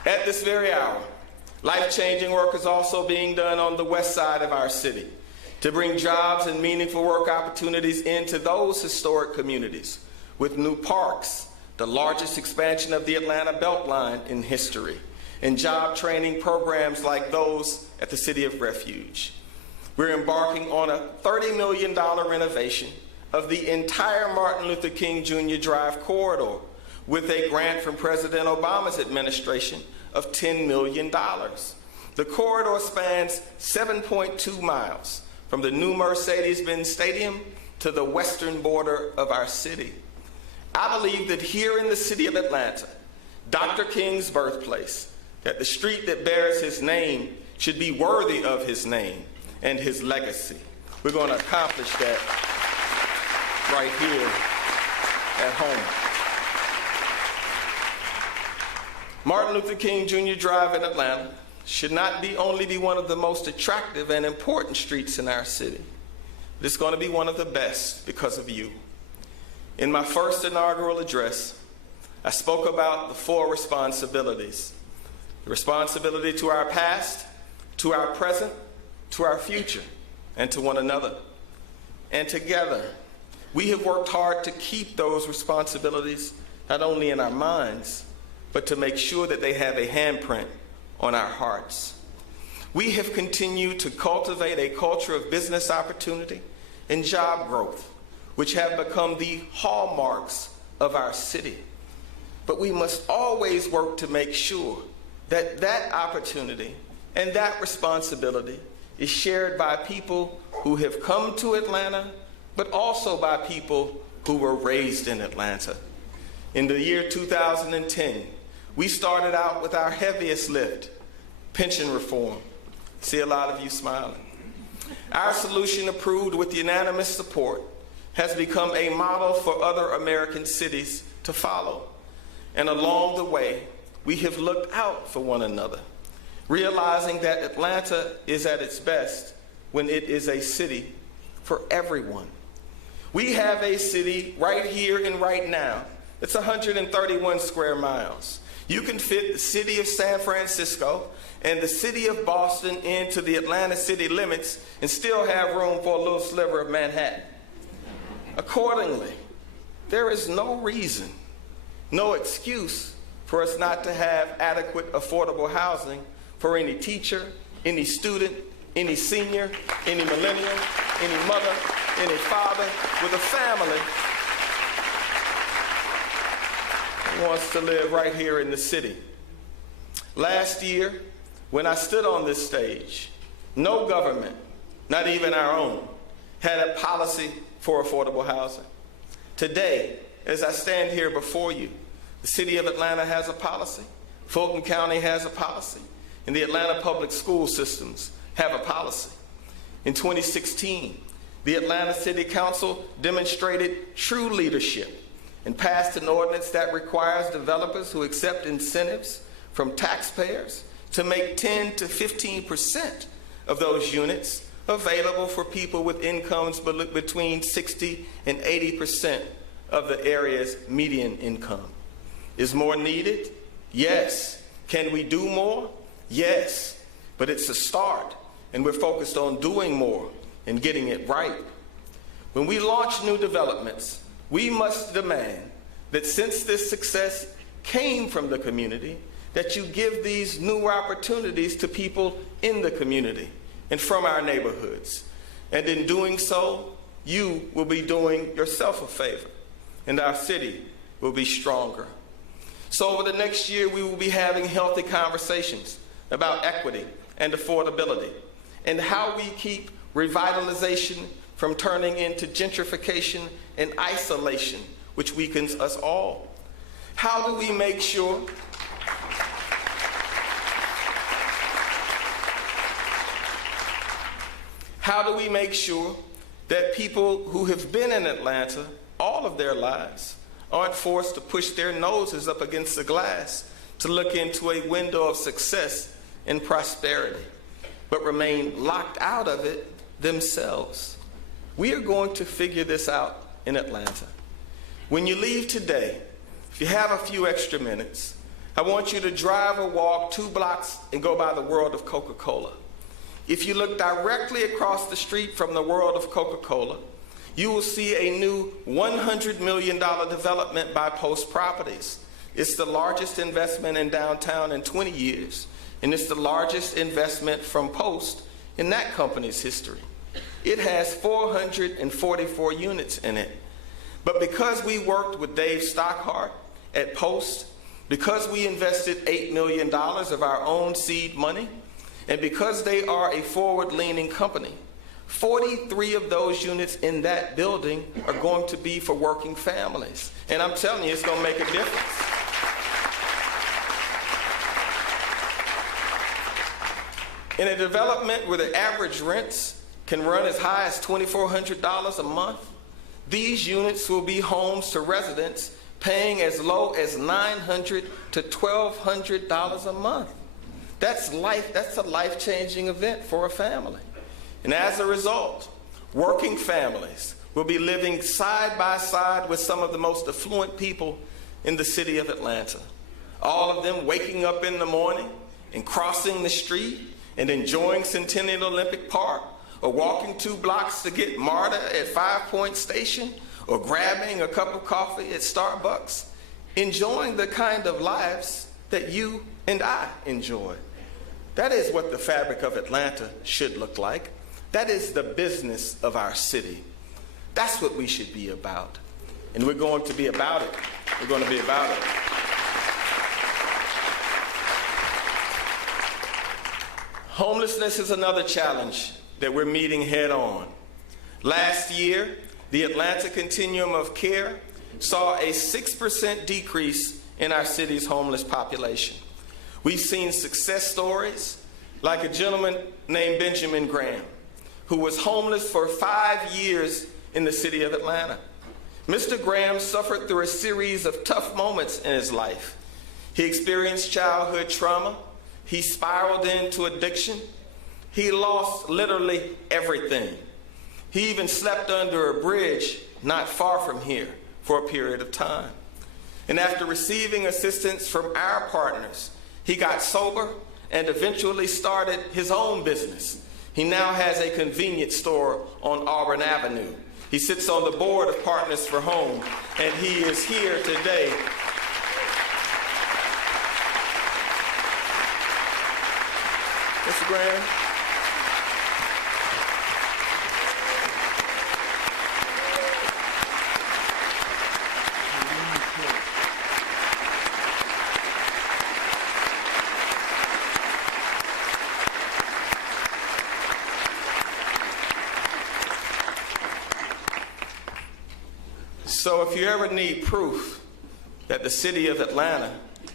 At this very hour, life-changing work is also being done on the west side of our city to bring jobs and meaningful work opportunities into those historic communities with new parks, the largest expansion of the Atlanta Beltline in history, and job training programs like those at the City of Refuge. We're embarking on a $30 million renovation of the entire Martin Luther King Jr. Drive corridor with a grant from President Obama's administration of $10 million. The corridor spans 7.2 miles from the new Mercedes-Benz Stadium to the western border of our city. I believe that here in the city of Atlanta, Dr. King's birthplace, that the street that bears his name should be worthy of his name and his legacy. We're going to accomplish that right here at home. Martin Luther King Jr. Drive in Atlanta should not only be one of the most attractive and important streets in our city, but it's going to be one of the best because of you. In my first inaugural address, I spoke about the 4 responsibilities. The responsibility to our past, to our present, to our future, and to one another. And together, we have worked hard to keep those responsibilities not only in our minds, but to make sure that they have a handprint on our hearts. We have continued to cultivate a culture of business opportunity and job growth, which have become the hallmarks of our city. But we must always work to make sure that that opportunity and that responsibility is shared by people who have come to Atlanta, but also by people who were raised in Atlanta. In the year 2010, we started out with our heaviest lift, pension reform. See a lot of you smiling. Our solution, approved with unanimous support, has become a model for other American cities to follow. And along the way, we have looked out for one another, realizing that Atlanta is at its best when it is a city for everyone. We have a city right here and right now. It's 131 square miles. You can fit the city of San Francisco and the city of Boston into the Atlanta city limits and still have room for a little sliver of Manhattan. Accordingly, there is no reason, no excuse for us not to have adequate affordable housing for any teacher, any student, any senior, any millennial, any mother, any father with a family who wants to live right here in the city. Last year, when I stood on this stage, no government, not even our own, had a policy for affordable housing. Today, as I stand here before you, the city of Atlanta has a policy, Fulton County has a policy, and the Atlanta public school systems have a policy. In 2016, the Atlanta City Council demonstrated true leadership and passed an ordinance that requires developers who accept incentives from taxpayers to make 10 to 15% of those units available for people with incomes between 60 and 80% of the area's median income. Is more needed? Yes. Can we do more? Yes. But it's a start, and we're focused on doing more and getting it right. When we launch new developments, we must demand that since this success came from the community, that you give these new opportunities to people in the community and from our neighborhoods. And in doing so, you will be doing yourself a favor, and our city will be stronger. So over the next year, we will be having healthy conversations about equity and affordability and how we keep revitalization from turning into gentrification and isolation, which weakens us all. How do we make sure that people who have been in Atlanta all of their lives aren't forced to push their noses up against the glass to look into a window of success and prosperity, but remain locked out of it themselves? We are going to figure this out in Atlanta. When you leave today, if you have a few extra minutes, I want you to drive or walk 2 blocks and go by the World of Coca-Cola. If you look directly across the street from the World of Coca-Cola, you will see a new $100 million development by Post Properties. It's the largest investment in downtown in 20 years, and it's the largest investment from Post in that company's history. It has 444 units in it. But because we worked with Dave Stockhart at Post, because we invested $8 million of our own seed money, and because they are a forward-leaning company, 43 of those units in that building are going to be for working families. And I'm telling you, it's going to make a difference. In a development where the average rents can run as high as $2,400 a month, these units will be homes to residents paying as low as $900 to $1,200 a month. That's a life-changing event for a family. And as a result, working families will be living side by side with some of the most affluent people in the city of Atlanta. All of them waking up in the morning and crossing the street and enjoying Centennial Olympic Park, or walking 2 blocks to get MARTA at 5 Point Station, or grabbing a cup of coffee at Starbucks, enjoying the kind of lives that you and I enjoy. That is what the fabric of Atlanta should look like. That is the business of our city. That's what we should be about. And we're going to be about it. We're going to be about it. Homelessness is another challenge that we're meeting head on. Last year, the Atlanta Continuum of Care saw a 6% decrease in our city's homeless population. We've seen success stories like a gentleman named Benjamin Graham, who was homeless for 5 years in the city of Atlanta. Mr. Graham suffered through a series of tough moments in his life. He experienced childhood trauma. He spiraled into addiction. He lost literally everything. He even slept under a bridge not far from here for a period of time. And after receiving assistance from our partners, he got sober and eventually started his own business. He now has a convenience store on Auburn Avenue. He sits on the board of Partners for Home, and he is here today. Mr. Graham. So if you ever need proof that the city of Atlanta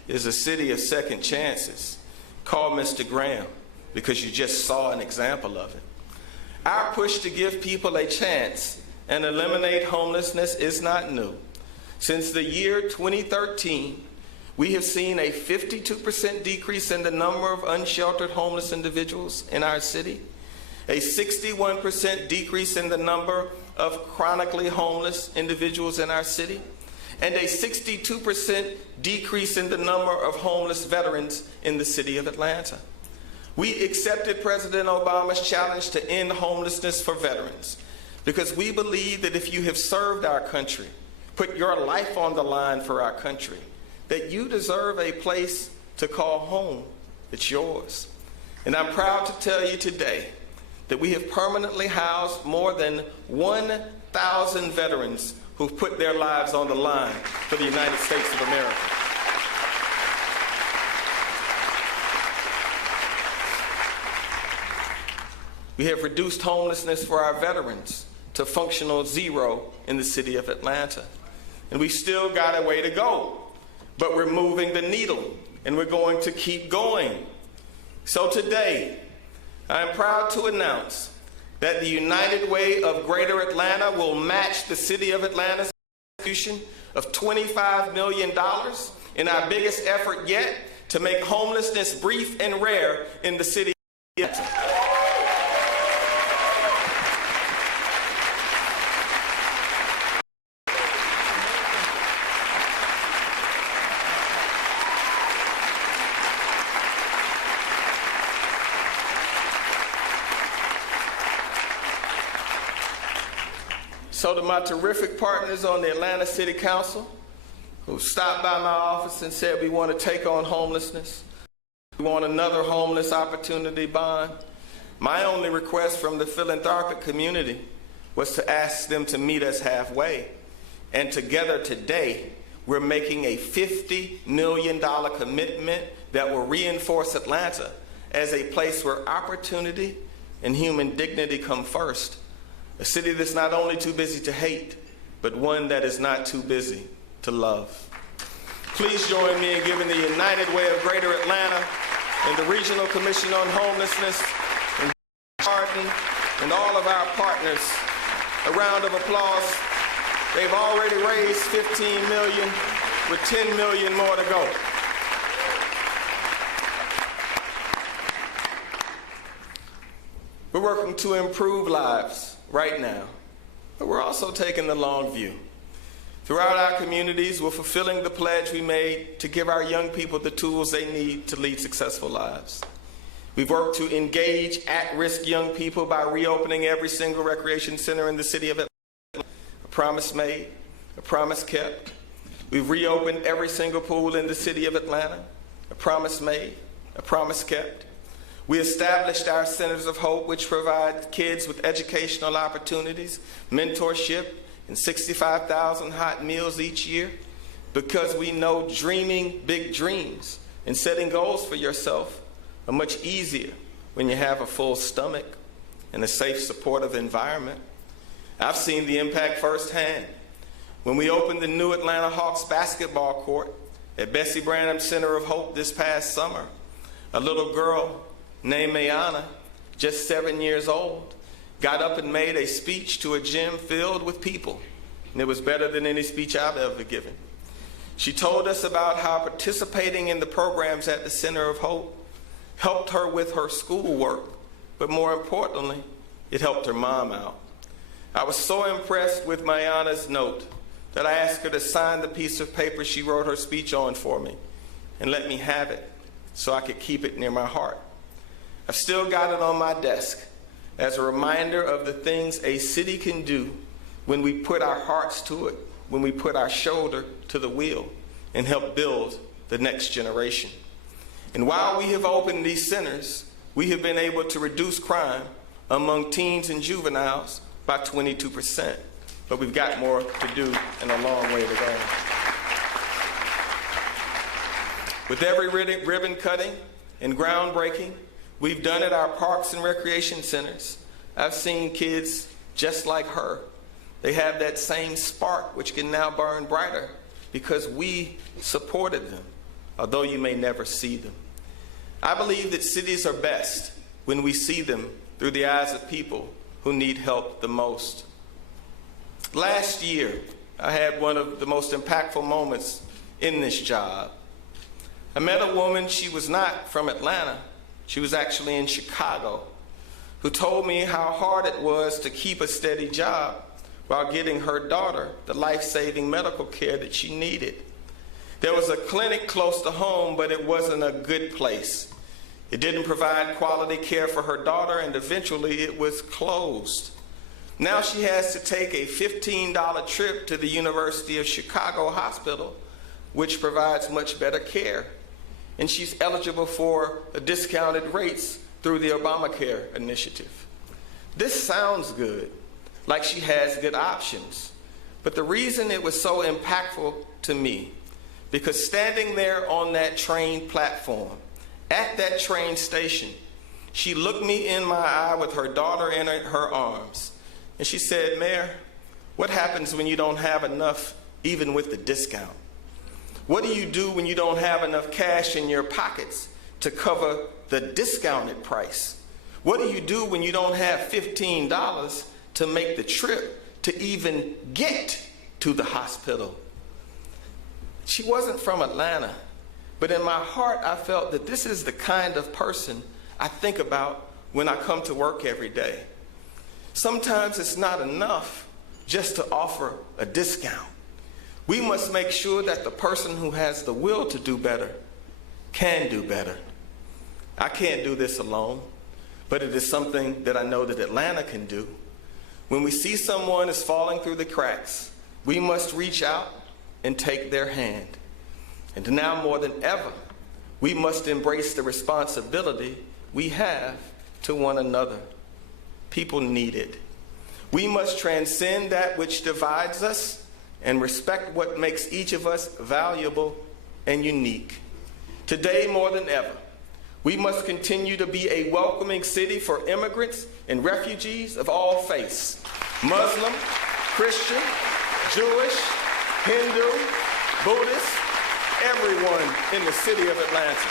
is a city of second chances, call Mr. Graham, because you just saw an example of it. Our push to give people a chance and eliminate homelessness is not new. Since the year 2013, we have seen a 52% decrease in the number of unsheltered homeless individuals in our city, a 61% decrease in the number of chronically homeless individuals in our city, and a 62% decrease in the number of homeless veterans in the city of Atlanta. We accepted President Obama's challenge to end homelessness for veterans because we believe that if you have served our country, put your life on the line for our country, that you deserve a place to call home that's yours. And I'm proud to tell you today that we have permanently housed more than 1,000 veterans who've put their lives on the line for the United States of America. We have reduced homelessness for our veterans to functional zero in the city of Atlanta. And we still got a way to go, but we're moving the needle, and we're going to keep going. So today, I am proud to announce that the United Way of Greater Atlanta will match the City of Atlanta's contribution of $25 million in our biggest effort yet to make homelessness brief and rare in the city of Atlanta. So to my terrific partners on the Atlanta City Council who stopped by my office and said we want to take on homelessness, we want another homeless opportunity bond, my only request from the philanthropic community was to ask them to meet us halfway. And together today, we're making a $50 million commitment that will reinforce Atlanta as a place where opportunity and human dignity come first. A city that's not only too busy to hate, but one that is not too busy to love. Please join me in giving the United Way of Greater Atlanta and the Regional Commission on Homelessness and Garden and all of our partners a round of applause. They've already raised $15 million with $10 million more to go. We're working to improve lives right now, but we're also taking the long view. Throughout our communities, we're fulfilling the pledge we made to give our young people the tools they need to lead successful lives. We've worked to engage at-risk young people by reopening every single recreation center in the city of Atlanta. A promise made, a promise kept. We've reopened every single pool in the city of Atlanta. A promise made, a promise kept. We established our Centers of Hope, which provide kids with educational opportunities, mentorship, and 65,000 hot meals each year, because we know dreaming big dreams and setting goals for yourself are much easier when you have a full stomach and a safe, supportive environment. I've seen the impact firsthand. When we opened the new Atlanta Hawks basketball court at Bessie Branham Center of Hope this past summer, a little girl named Mayana, just 7 years old, got up and made a speech to a gym filled with people. And it was better than any speech I've ever given. She told us about how participating in the programs at the Center of Hope helped her with her schoolwork, but more importantly, it helped her mom out. I was so impressed with Mayana's note that I asked her to sign the piece of paper she wrote her speech on for me and let me have it so I could keep it near my heart. I've still got it on my desk as a reminder of the things a city can do when we put our hearts to it, when we put our shoulder to the wheel and help build the next generation. And while we have opened these centers, we have been able to reduce crime among teens and juveniles by 22%. But we've got more to do and a long way to go. With every ribbon cutting and groundbreaking we've done at our parks and recreation centers, I've seen kids just like her. They have that same spark which can now burn brighter because we supported them, although you may never see them. I believe that cities are best when we see them through the eyes of people who need help the most. Last year, I had one of the most impactful moments in this job. I met a woman, she was not from Atlanta, she was actually in Chicago, who told me how hard it was to keep a steady job while getting her daughter the life-saving medical care that she needed. There was a clinic close to home, but it wasn't a good place. It didn't provide quality care for her daughter, and eventually it was closed. Now she has to take a $15 trip to the University of Chicago Hospital, which provides much better care. And she's eligible for discounted rates through the Obamacare initiative. This sounds good, like she has good options. But the reason it was so impactful to me, because standing there on that train platform, at that train station, she looked me in my eye with her daughter in her arms. And she said, "Mayor, what happens when you don't have enough even with the discount? What do you do when you don't have enough cash in your pockets to cover the discounted price? What do you do when you don't have $15 to make the trip to even get to the hospital?" She wasn't from Atlanta, but in my heart I felt that this is the kind of person I think about when I come to work every day. Sometimes it's not enough just to offer a discount. We must make sure that the person who has the will to do better can do better. I can't do this alone, but it is something that I know that Atlanta can do. When we see someone is falling through the cracks, we must reach out and take their hand. And now more than ever, we must embrace the responsibility we have to one another. People need it. We must transcend that which divides us and respect what makes each of us valuable and unique. Today, more than ever, we must continue to be a welcoming city for immigrants and refugees of all faiths: Muslim, Christian, Jewish, Hindu, Buddhist, everyone in the city of Atlanta.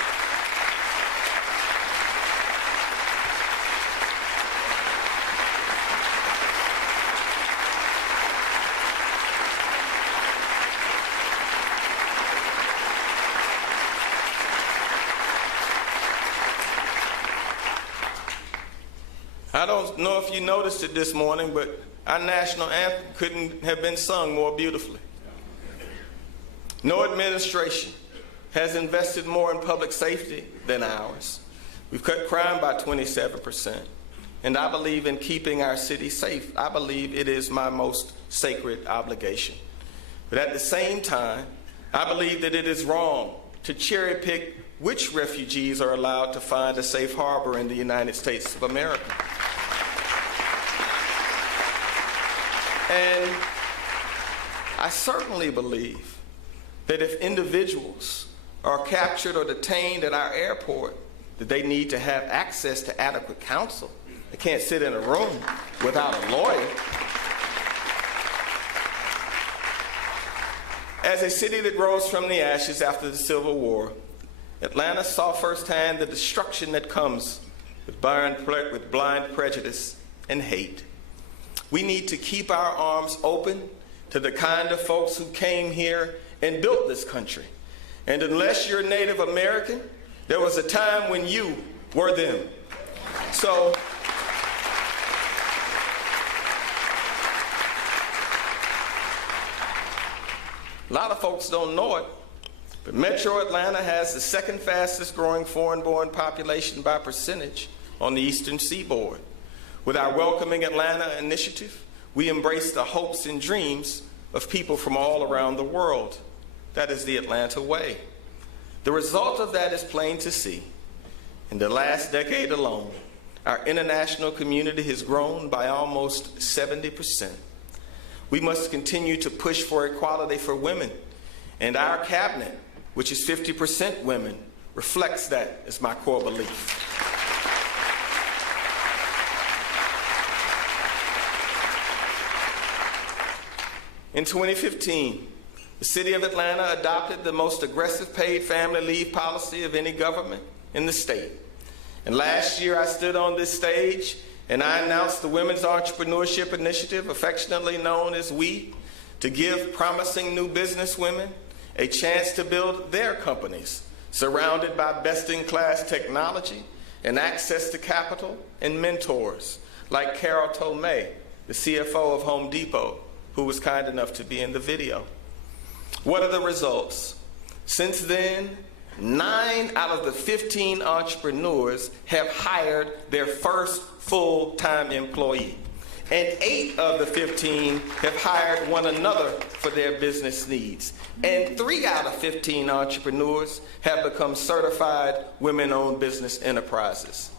I don't know if you noticed it this morning, but our national anthem couldn't have been sung more beautifully. No administration has invested more in public safety than ours. We've cut crime by 27%, and I believe in keeping our city safe. I believe it is my most sacred obligation. But at the same time, I believe that it is wrong to cherry pick which refugees are allowed to find a safe harbor in the United States of America. And I certainly believe that if individuals are captured or detained at our airport, that they need to have access to adequate counsel. They can't sit in a room without a lawyer. As a city that rose from the ashes after the Civil War, Atlanta saw firsthand the destruction that comes with blind prejudice and hate. We need to keep our arms open to the kind of folks who came here and built this country. And unless you're Native American, there was a time when you were them. So A lot of folks don't know it, but Metro Atlanta has the second fastest growing foreign-born population by percentage on the Eastern Seaboard. With our Welcoming Atlanta initiative, we embrace the hopes and dreams of people from all around the world. That is the Atlanta way. The result of that is plain to see. In the last decade alone, our international community has grown by almost 70%. We must continue to push for equality for women, and our cabinet, which is 50% women, reflects that as my core belief. In 2015, the City of Atlanta adopted the most aggressive paid family leave policy of any government in the state. And last year I stood on this stage and I announced the Women's Entrepreneurship Initiative, affectionately known as WE, to give promising new business women a chance to build their companies, surrounded by best-in-class technology and access to capital and mentors, like Carol Tomei, the CFO of Home Depot, who was kind enough to be in the video. What are the results? Since then, 9 out of the 15 entrepreneurs have hired their first full-time employee, and 8 of the 15 have hired one another for their business needs, and 3 out of 15 entrepreneurs have become certified women-owned business enterprises.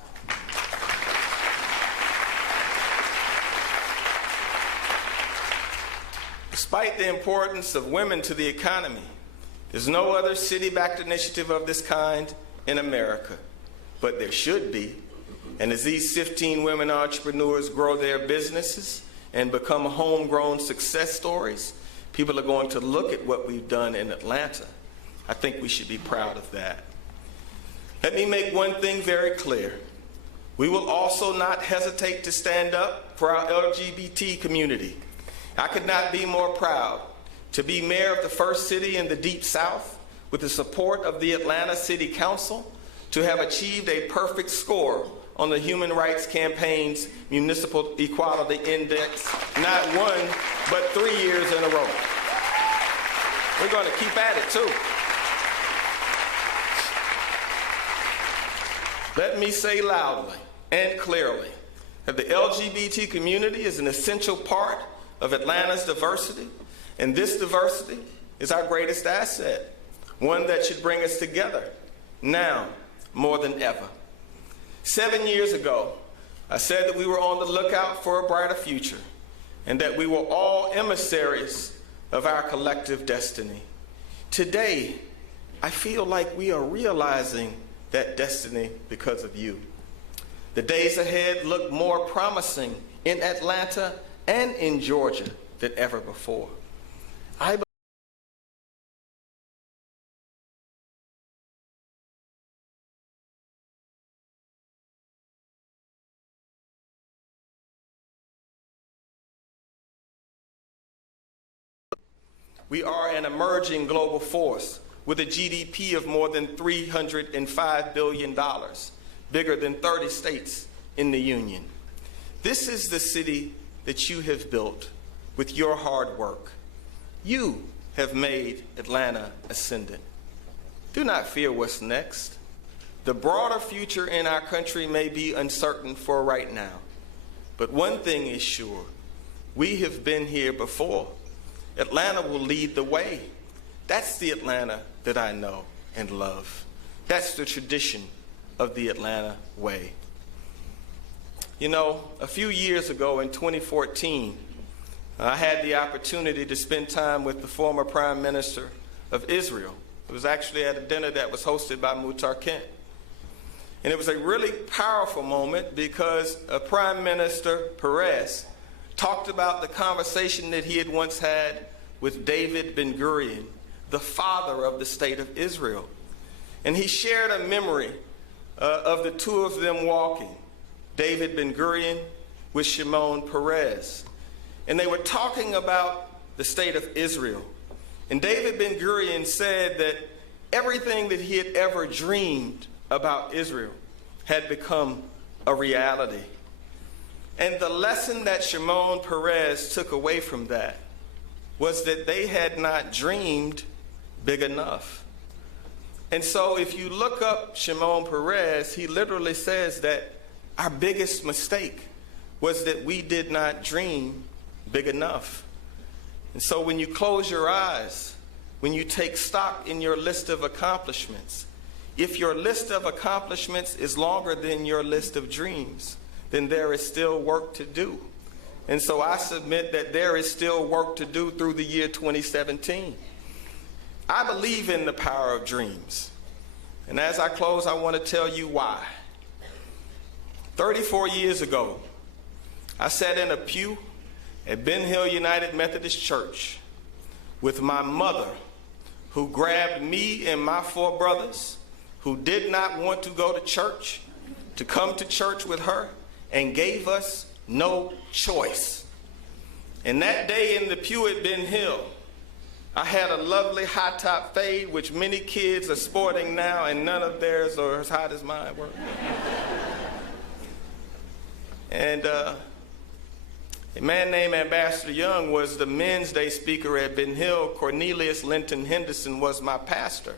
Despite the importance of women to the economy, there's no other city-backed initiative of this kind in America, but there should be. And as these 15 women entrepreneurs grow their businesses and become homegrown success stories, people are going to look at what we've done in Atlanta. I think we should be proud of that. Let me make one thing very clear. We will also not hesitate to stand up for our LGBT community. I could not be more proud to be mayor of the first city in the Deep South with the support of the Atlanta City Council to have achieved a perfect score on the Human Rights Campaign's Municipal Equality Index, not 1, but 3 years in a row. We're going to keep at it too. Let me say loudly and clearly that the LGBT community is an essential part of Atlanta's diversity, and this diversity is our greatest asset, one that should bring us together now more than ever. 7 years ago, I said that we were on the lookout for a brighter future and that we were all emissaries of our collective destiny. Today, I feel like we are realizing that destiny because of you. The days ahead look more promising in Atlanta and in Georgia than ever before. We are an emerging global force with a GDP of more than $305 billion, bigger than 30 states in the Union. This is the city that you have built with your hard work. You have made Atlanta ascendant. Do not fear what's next. The broader future in our country may be uncertain for right now, but one thing is sure, we have been here before. Atlanta will lead the way. That's the Atlanta that I know and love. That's the tradition of the Atlanta way. You know, a few years ago in 2014, I had the opportunity to spend time with the former Prime Minister of Israel. It was actually at a dinner that was hosted by Muhtar Kent. And it was a really powerful moment because Prime Minister Peres talked about the conversation that he had once had with David Ben-Gurion, the father of the state of Israel. And he shared a memory of the two of them walking, David Ben-Gurion with Shimon Peres. And they were talking about the state of Israel. And David Ben-Gurion said that everything that he had ever dreamed about Israel had become a reality. And the lesson that Shimon Peres took away from that was that they had not dreamed big enough. And so if you look up Shimon Peres, he literally says that our biggest mistake was that we did not dream big enough. And so when you close your eyes, when you take stock in your list of accomplishments, if your list of accomplishments is longer than your list of dreams, then there is still work to do. And so I submit that there is still work to do through the year 2017. I believe in the power of dreams. And as I close, I want to tell you why. 34 years ago, I sat in a pew at Ben Hill United Methodist Church with my mother, who grabbed me and my 4 brothers who did not want to go to church to come to church with her and gave us no choice. And that day in the pew at Ben Hill, I had a lovely high top fade, which many kids are sporting now, and none of theirs are as hot as mine were. And a man named Ambassador Young was the Men's Day speaker at Ben Hill. Cornelius Linton Henderson was my pastor.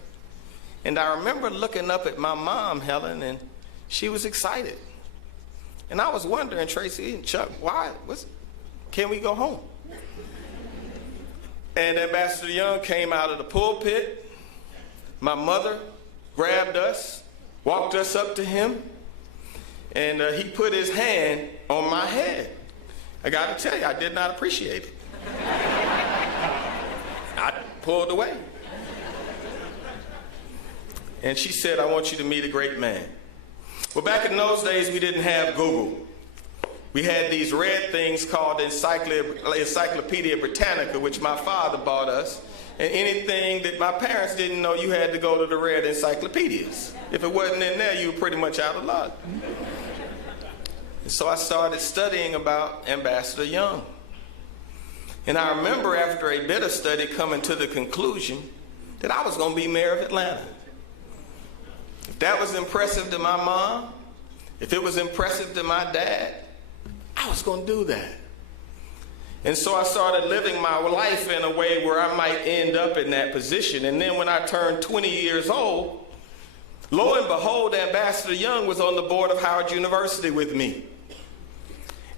And I remember looking up at my mom, Helen, and she was excited. And I was wondering, Tracy and Chuck, why? Can we go home? And Ambassador Young came out of the pulpit. My mother grabbed us, walked us up to him, and he put his hand on my head. I got to tell you, I did not appreciate it. I pulled away. And she said, "I want you to meet a great man." Well, back in those days, we didn't have Google. We had these red things called Encyclopedia Britannica, which my father bought us. And anything that my parents didn't know, you had to go to the red encyclopedias. If it wasn't in there, you were pretty much out of luck. And so I started studying about Ambassador Young. And I remember after a bit of study coming to the conclusion that I was going to be mayor of Atlanta. If that was impressive to my mom, if it was impressive to my dad, I was going to do that. And so I started living my life in a way where I might end up in that position. And then when I turned 20 years old, lo and behold, Ambassador Young was on the board of Howard University with me.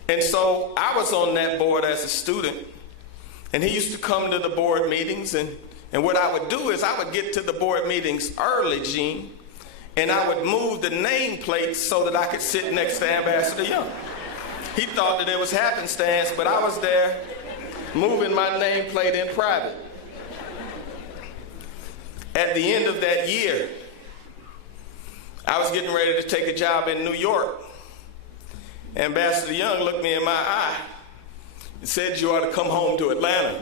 And so I was on that board as a student. And he used to come to the board meetings. And what I would do is I would get to the board meetings early, Gene, and I would move the nameplates so that I could sit next to Ambassador Young. He thought that it was happenstance, but I was there moving my nameplate in private. At the end of that year, I was getting ready to take a job in New York. Ambassador Young looked me in my eye and said, "You ought to come home to Atlanta.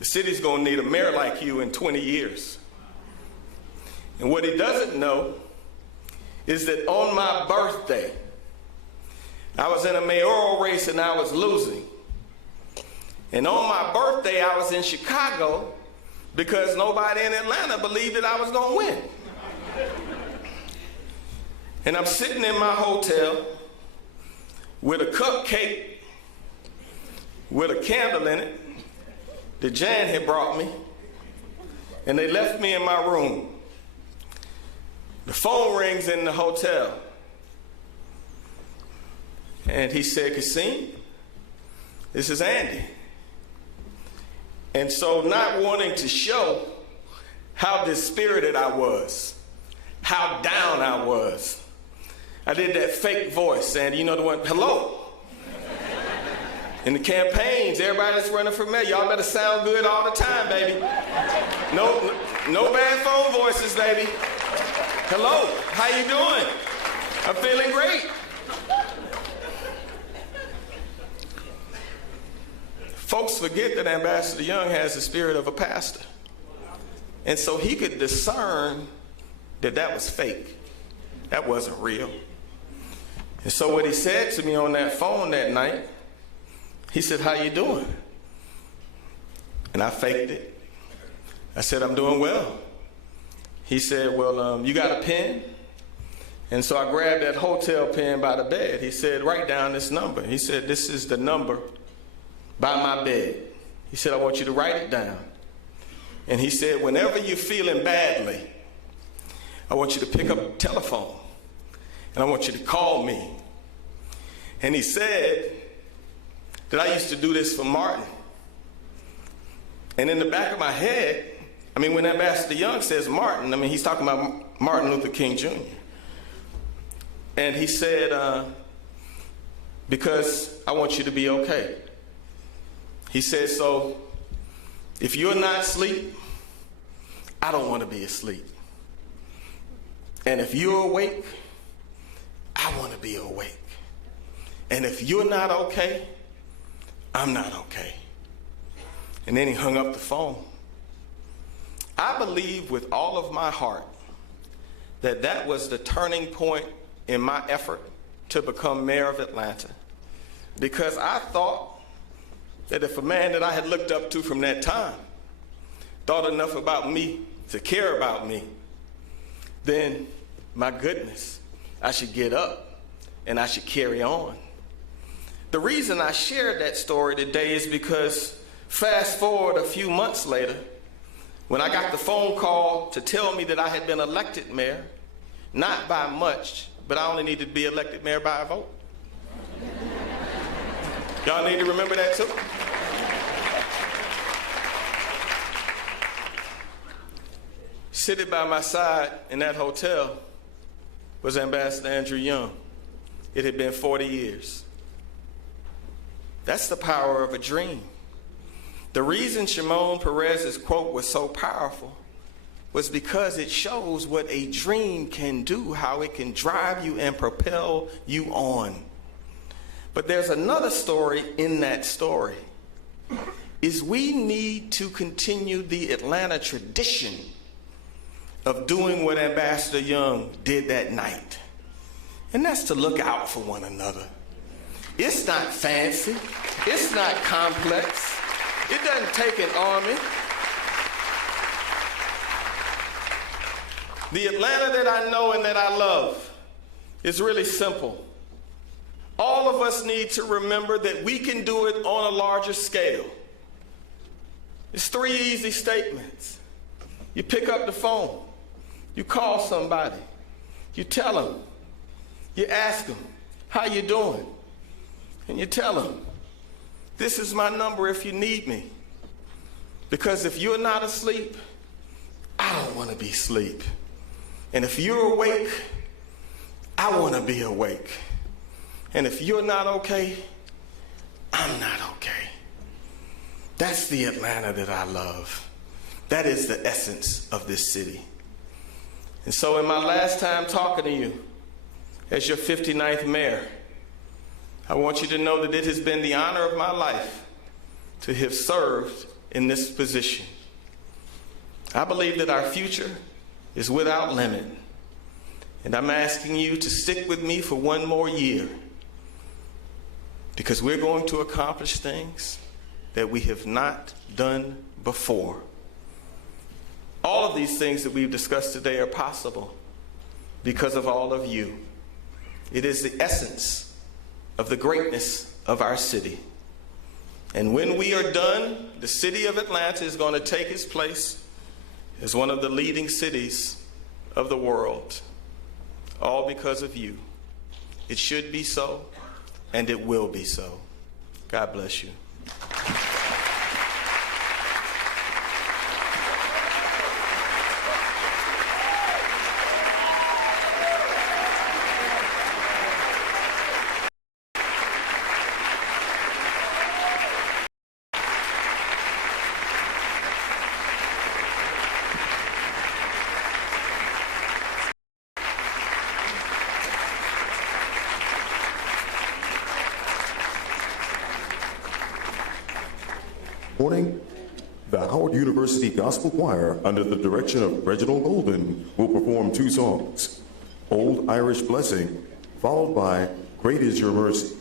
The city's going to need a mayor like you in 20 years. And what he doesn't know is that on my birthday, I was in a mayoral race and I was losing. And on my birthday, I was in Chicago because nobody in Atlanta believed that I was going to win. And I'm sitting in my hotel with a cupcake with a candle in it that Jan had brought me, and they left me in my room. The phone rings in the hotel. And he said, "Kasim, this is Andy." And so, not wanting to show how dispirited I was, how down I was, I did that fake voice, Andy, you know the one, "Hello." In the campaigns, everybody that's running for mayor, y'all better sound good all the time, baby. No bad phone voices, baby. "Hello, how you doing?" "I'm feeling great." Folks forget that Ambassador Young has the spirit of a pastor. And so he could discern that that was fake. That wasn't real. And so what he said to me on that phone that night, he said, "How you doing?" And I faked it. I said, "I'm doing well." He said, "Well, you got a pen?" And so I grabbed that hotel pen by the bed. He said, "Write down this number." He said, "This is the number by my bed." He said, I want you to write it down. And he said, whenever you're feeling badly, I want you to pick up the telephone and I want you to call me. And he said that I used to do this for Martin. And in the back of my head, when Ambassador Young says Martin, he's talking about Martin Luther King Jr. And he said, because I want you to be okay. He said, so if you're not asleep, I don't want to be asleep. And if you're awake, I want to be awake. And if you're not okay, I'm not okay. And then he hung up the phone. I believe with all of my heart that that was the turning point in my effort to become mayor of Atlanta. Because I thought that if a man that I had looked up to from that time thought enough about me to care about me, then my goodness, I should get up and I should carry on. The reason I shared that story today is because fast forward a few months later, when I got the phone call to tell me that I had been elected mayor, not by much, but I only needed to be elected mayor by a vote. Y'all need to remember that too. Sitting by my side in that hotel was Ambassador Andrew Young. It had been 40 years. That's the power of a dream. The reason Shimon Peres's quote was so powerful was because it shows what a dream can do, how it can drive you and propel you on. But there's another story in that story, is we need to continue the Atlanta tradition of doing what Ambassador Young did that night. And that's to look out for one another. It's not fancy. It's not complex. It doesn't take an army. The Atlanta that I know and that I love is really simple. All of us need to remember that we can do it on a larger scale. It's 3 easy statements. You pick up the phone. You call somebody. You tell them. You ask them, how you doing? And you tell them, this is my number if you need me. Because if you're not asleep, I don't want to be asleep. And if you're awake, I want to be awake. And if you're not okay, I'm not okay. That's the Atlanta that I love. That is the essence of this city. And so in my last time talking to you as your 59th mayor, I want you to know that it has been the honor of my life to have served in this position. I believe that our future is without limit. And I'm asking you to stick with me for one more year, because we're going to accomplish things that we have not done before. All of these things that we've discussed today are possible because of all of you. It is the essence of the greatness of our city. And when we are done, the city of Atlanta is going to take its place as one of the leading cities of the world, all because of you. It should be so, and it will be so. God bless you. Morning. The Howard University Gospel Choir, under the direction of Reginald Golden, will perform 2 songs, Old Irish Blessing, followed by Great Is Your Mercy.